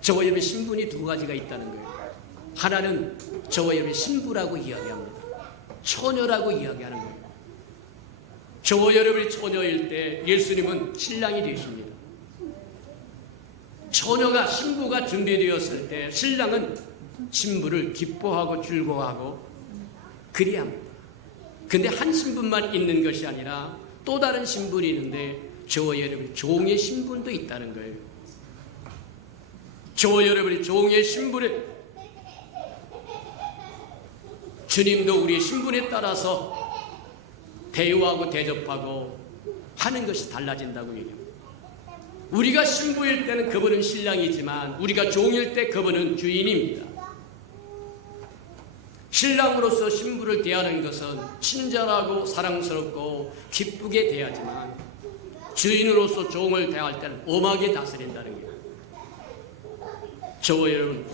저와 여러분의 신분이 두 가지가 있다는 거예요. 하나는 저와 여러분의 신부라고 이야기합니다. 처녀라고 이야기하는 거예요. 저와 여러분이 처녀일 때 예수님은 신랑이 되십니다. 처녀가 신부가 준비되었을 때 신랑은 신부를 기뻐하고 즐거워하고 그래야 합니다. 근데 한 신분만 있는 것이 아니라 또 다른 신분이 있는데 저와 여러분 종의 신분도 있다는 거예요. 저와 여러분이 종의 신분에 주님도 우리의 신분에 따라서 대우하고 대접하고 하는 것이 달라진다고 얘기합니다. 우리가 신부일 때는 그분은 신랑이지만 우리가 종일 때 그분은 주인입니다. 신랑으로서 신부를 대하는 것은 친절하고 사랑스럽고 기쁘게 대하지만 주인으로서 종을 대할 때는 엄하게 다스린다는 거예요. 저와 여러분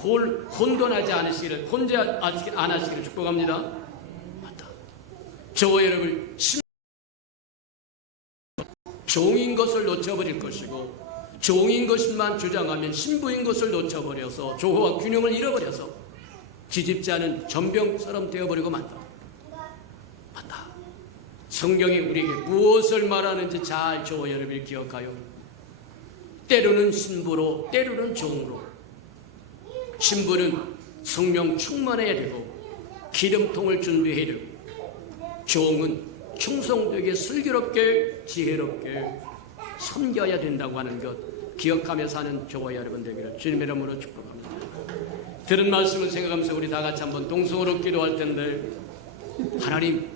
혼돈하지 않으시기를 혼자 안 하시기를 축복합니다. 맞다. 저와 여러분 종인 것을 놓쳐버릴 것이고 종인 것만 주장하면 신부인 것을 놓쳐버려서 조화와 균형을 잃어버려서 뒤집지 않은 전병처럼 되어버리고 만다. 맞다. 성경이 우리에게 무엇을 말하는지 잘 저와 여러분이 기억하여 때로는 신부로 때로는 종으로 신부는 성령 충만해야 되고 기름통을 준비해야 되고 종은 충성되게 슬기롭게 지혜롭게 섬겨야 된다고 하는 것 기억하며 사는 저와 여러분 되기를 주님의 이름으로 축복합니다. 들은 말씀을 생각하면서 우리 다 같이 한번 동성으로 기도할 텐데 하나님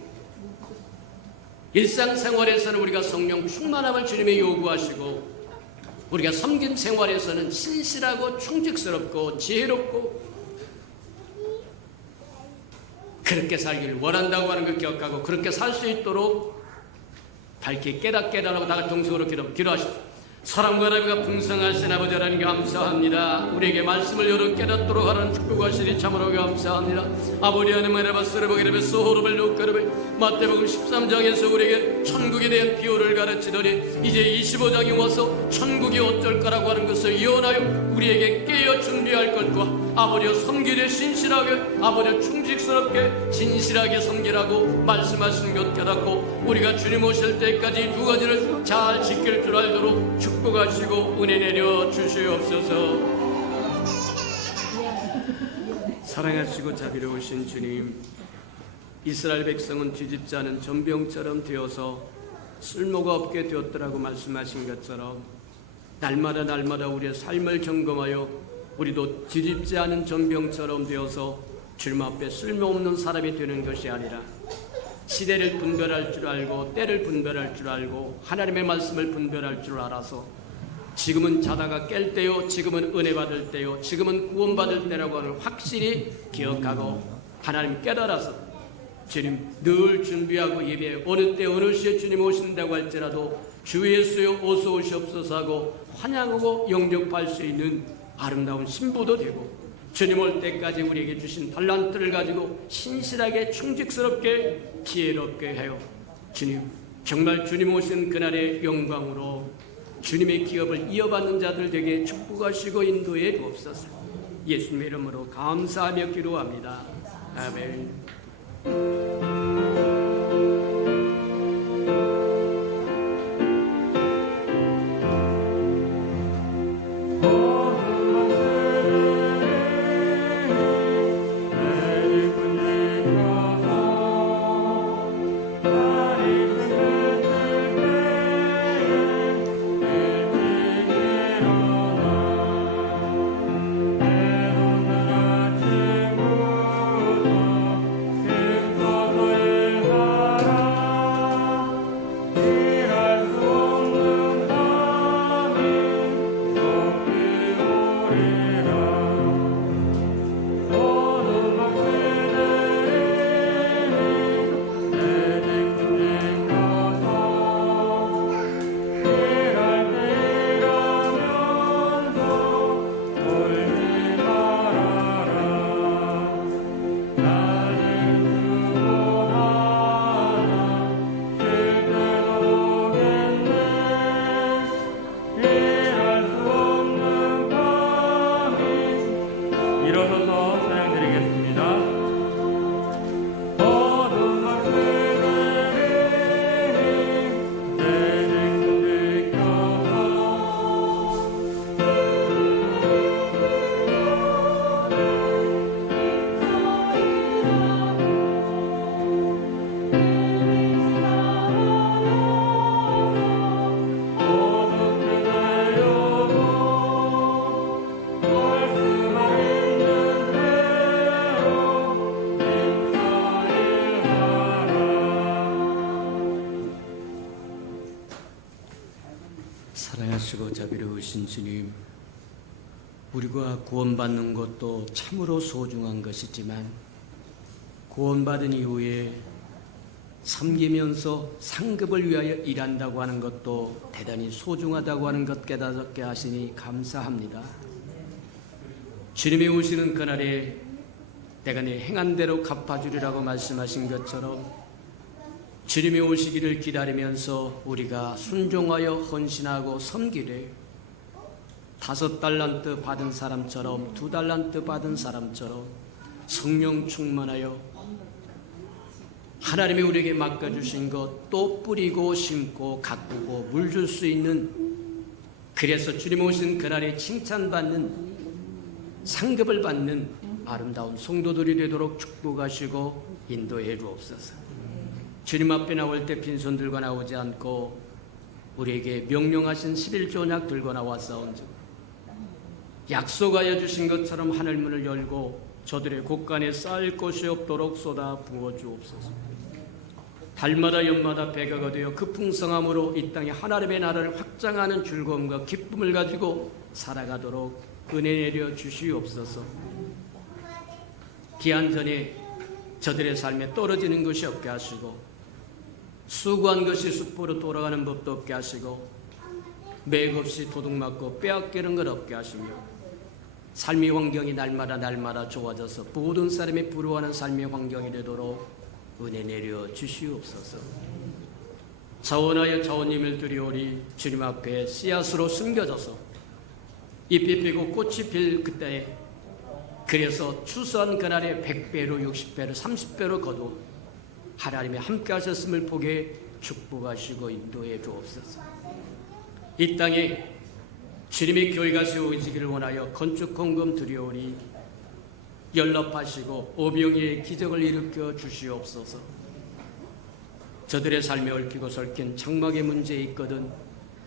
일상생활에서는 우리가 성령 충만함을 주님이 요구하시고 우리가 섬긴 생활에서는 신실하고 충직스럽고 지혜롭고 그렇게 살기를 원한다고 하는 걸 기억하고 그렇게 살 수 있도록 밝게 깨닫라고 다 같이 동성으로 기도하십시오. 사랑과 나비가 풍성하신 아버지 하나님 감사합니다. 우리에게 말씀을 열어 깨닫도록 하는 축복하시니 참으로 감사합니다. 아버지 하나님 에레바스르바게레베스 호르벨 루카르베 마태복음 13장에서 우리에게 천국에 대한 비유를 가르치더니 이제 25장에 와서 천국이 어떨까라고 하는 것을 예언하여 우리에게 깨어 준비할 것과 아버지여 섬기되 신실하게 아버지여 충직스럽게 진실하게 섬기라고 말씀하신 것 깨닫고 우리가 주님 오실 때까지 두 가지를 잘 지킬 줄 알도록 축복하시고 은혜 내려 주시옵소서. 사랑하시고 자비로우신 주님, 이스라엘 백성은 뒤집지 않은 전병처럼 되어서 쓸모가 없게 되었더라고 말씀하신 것처럼 날마다 우리의 삶을 점검하여 우리도 뒤집지 않은 전병처럼 되어서 주님 앞에 쓸모없는 사람이 되는 것이 아니라 시대를 분별할 줄 알고 때를 분별할 줄 알고 하나님의 말씀을 분별할 줄 알아서 지금은 자다가 깰 때요, 지금은 은혜 받을 때요, 지금은 구원받을 때라고 하는 확실히 기억하고 하나님 깨달아서 주님 늘 준비하고 예배 어느 때 어느 시에 주님 오신다고 할지라도 주 예수여 어서 오시옵소서 하고 환영하고 영접할 수 있는 아름다운 신부도 되고 주님 올 때까지 우리에게 주신 달란트를 가지고 신실하게 충직스럽게 지혜롭게 하여 주님 정말 주님 오신 그날의 영광으로 주님의 기업을 이어받는 자들 되게 축복하시고 인도해 주옵소서. 예수님의 이름으로 감사하며 기도합니다. 아멘. 사랑하시고 자비로우신 주님, 우리가 구원받는 것도 참으로 소중한 것이지만 구원받은 이후에 섬기면서 상급을 위하여 일한다고 하는 것도 대단히 소중하다고 하는 것 깨닫게 하시니 감사합니다. 주님이 오시는 그날에 내가 내 행한 대로 갚아주리라고 말씀하신 것처럼 주님이 오시기를 기다리면서 우리가 순종하여 헌신하고 섬기되 5달란트 받은 사람처럼 2달란트 받은 사람처럼 성령 충만하여 하나님이 우리에게 맡겨주신 것 또 뿌리고 심고 가꾸고 물 줄 수 있는, 그래서 주님 오신 그날에 칭찬받는 상급을 받는 아름다운 성도들이 되도록 축복하시고 인도해 주옵소서. 주님 앞에 나올 때 빈손 들고 나오지 않고 우리에게 명령하신 11조약 들고 나왔사온즉 약속하여 주신 것처럼 하늘문을 열고 저들의 곳간에 쌓일 것이 없도록 쏟아 부어 주옵소서. 달마다 연마다 배가가 되어 그 풍성함으로 이 땅에 하나님의 나라를 확장하는 즐거움과 기쁨을 가지고 살아가도록 은혜 내려 주시옵소서. 기한 전에 저들의 삶에 떨어지는 것이 없게 하시고 수고한 것이 숲으로 돌아가는 법도 없게 하시고 맥없이 도둑맞고 빼앗기는 것 없게 하시며 삶의 환경이 날마다 좋아져서 모든 사람이 부러워하는 삶의 환경이 되도록 은혜 내려 주시옵소서. 자원하여 자원님을 드리오리 주님 앞에 씨앗으로 숨겨져서 잎이 피고 꽃이 필 그때에 그래서 추수한 그날에 100배로 60배로 30배로 거두 하나님이 함께 하셨음을 보게 축복하시고 인도해 주옵소서. 이 땅에 주님의 교회가 세워지기를 원하여 건축 헌금 드리오리 연락하시고 오병이의 기적을 일으켜 주시옵소서. 저들의 삶에 얽히고 설킨 장막의 문제 있거든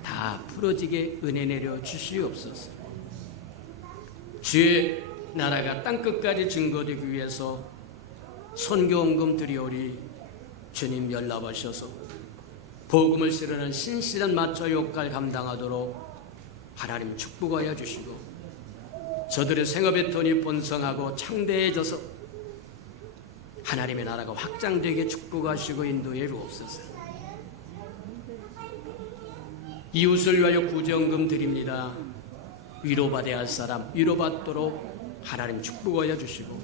다 풀어지게 은혜 내려 주시옵소서. 주의 나라가 땅끝까지 증거되기 위해서 선교헌금 드리오리 주님 연락하셔서 복음을 실현하는 신실한 마초 역할 감당하도록 하나님 축복하여 주시고 저들의 생업의 턴이 번성하고 창대해져서 하나님의 나라가 확장되게 축복하시고 인도해 주옵소서. 이웃을 위하여 구제헌금 드립니다. 위로받아야 할 사람 위로받도록 하나님 축복하여 주시고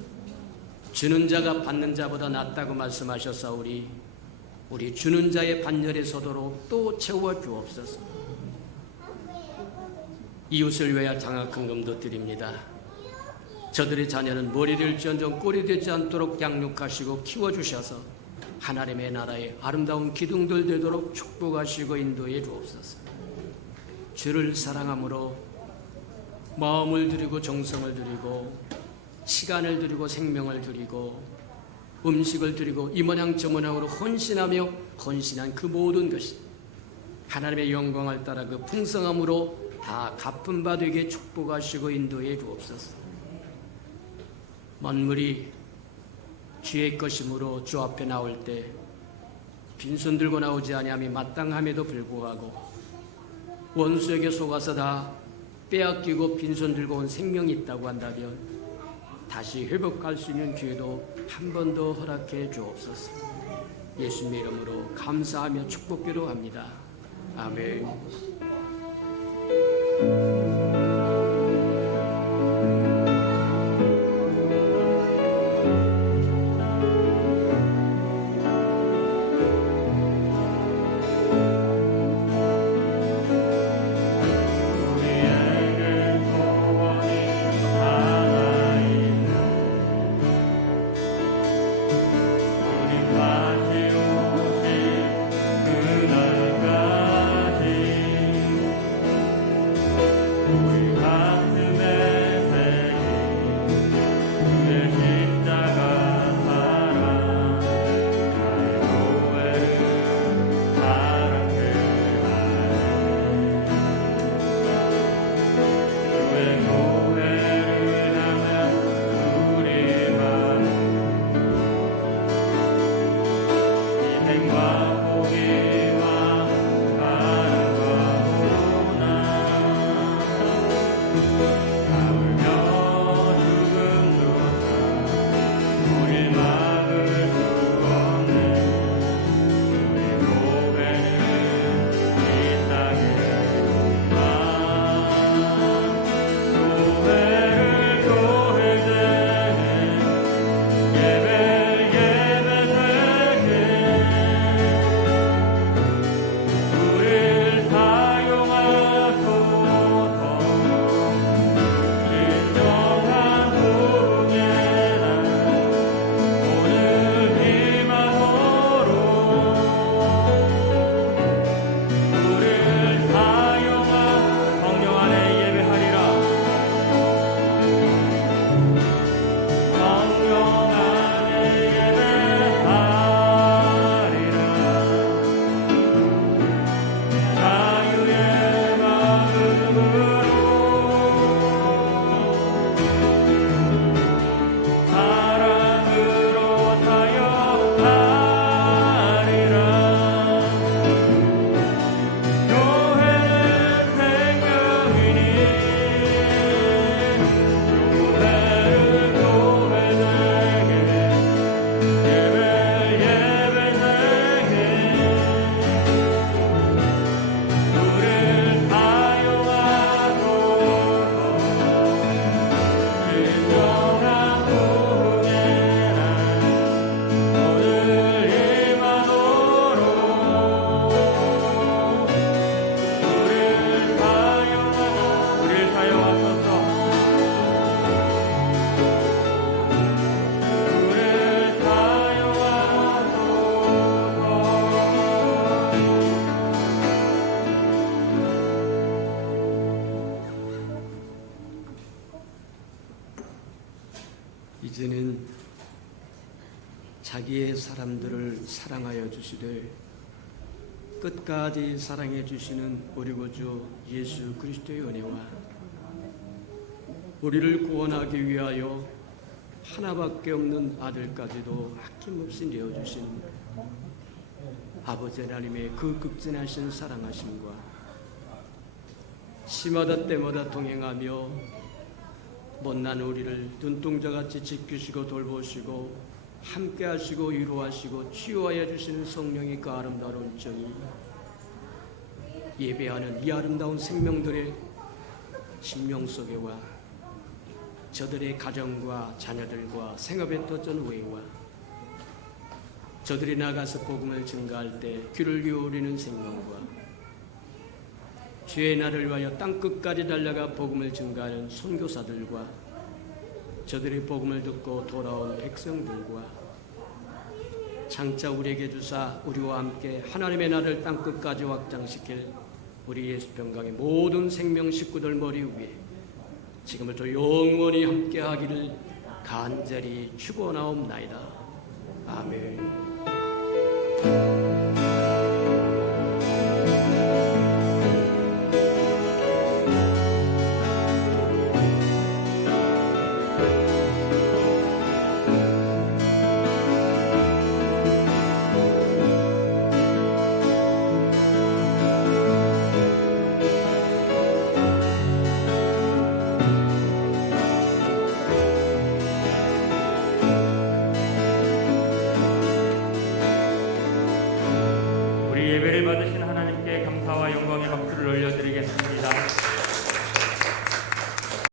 주는 자가 받는 자보다 낫다고 말씀하셨사오리 우리 주는 자의 반열에 서도록 또 채워 주옵소서. 이웃을 위하여 장학헌금도 드립니다. 저들의 자녀는 머리를 지언정 꼴이 되지 않도록 양육하시고 키워주셔서 하나님의 나라의 아름다운 기둥들 되도록 축복하시고 인도해 주옵소서. 주를 사랑함으로 마음을 드리고 정성을 드리고 시간을 드리고 생명을 드리고 음식을 드리고 이 모양 저 모양으로 헌신하며 헌신한 그 모든 것이 하나님의 영광을 따라 그 풍성함으로 다 갚은 바 되게 축복하시고 인도해 주옵소서. 만물이 주의 것이므로 주 앞에 나올 때 빈손 들고 나오지 아니함이 마땅함에도 불구하고 원수에게 속아서 다 빼앗기고 빈손 들고 온 생명이 있다고 한다면 다시 회복할 수 있는 기회도 한 번 더 허락해 주옵소서. 예수님의 이름으로 감사하며 축복기도 합니다. 아멘. 이제는 자기의 사람들을 사랑하여 주시되 끝까지 사랑해 주시는 우리 구주 예수 그리스도의 은혜와 우리를 구원하기 위하여 하나밖에 없는 아들까지도 아낌없이 내어주신 아버지 하나님의 그 극진하신 사랑하심과 시마다 때마다 동행하며 못난 우리를 눈동자같이 지키시고 돌보시고 함께하시고 위로하시고 치유하여 주시는 성령의 그 아름다운 정이 예배하는 이 아름다운 생명들의 심령 속에와 저들의 가정과 자녀들과 생업에 터전 외와 저들이 나가서 복음을 증가할 때 귀를 기울이는 생명과 주의 날을 위하여 땅끝까지 달려가 복음을 증가하는 선교사들과 저들의 복음을 듣고 돌아온 백성들과 장차 우리에게 주사 우리와 함께 하나님의 나라를 땅끝까지 확장시킬 우리 예수평강의 모든 생명 식구들 머리 위에 지금부터 영원히 함께하기를 간절히 축원하옵나이다.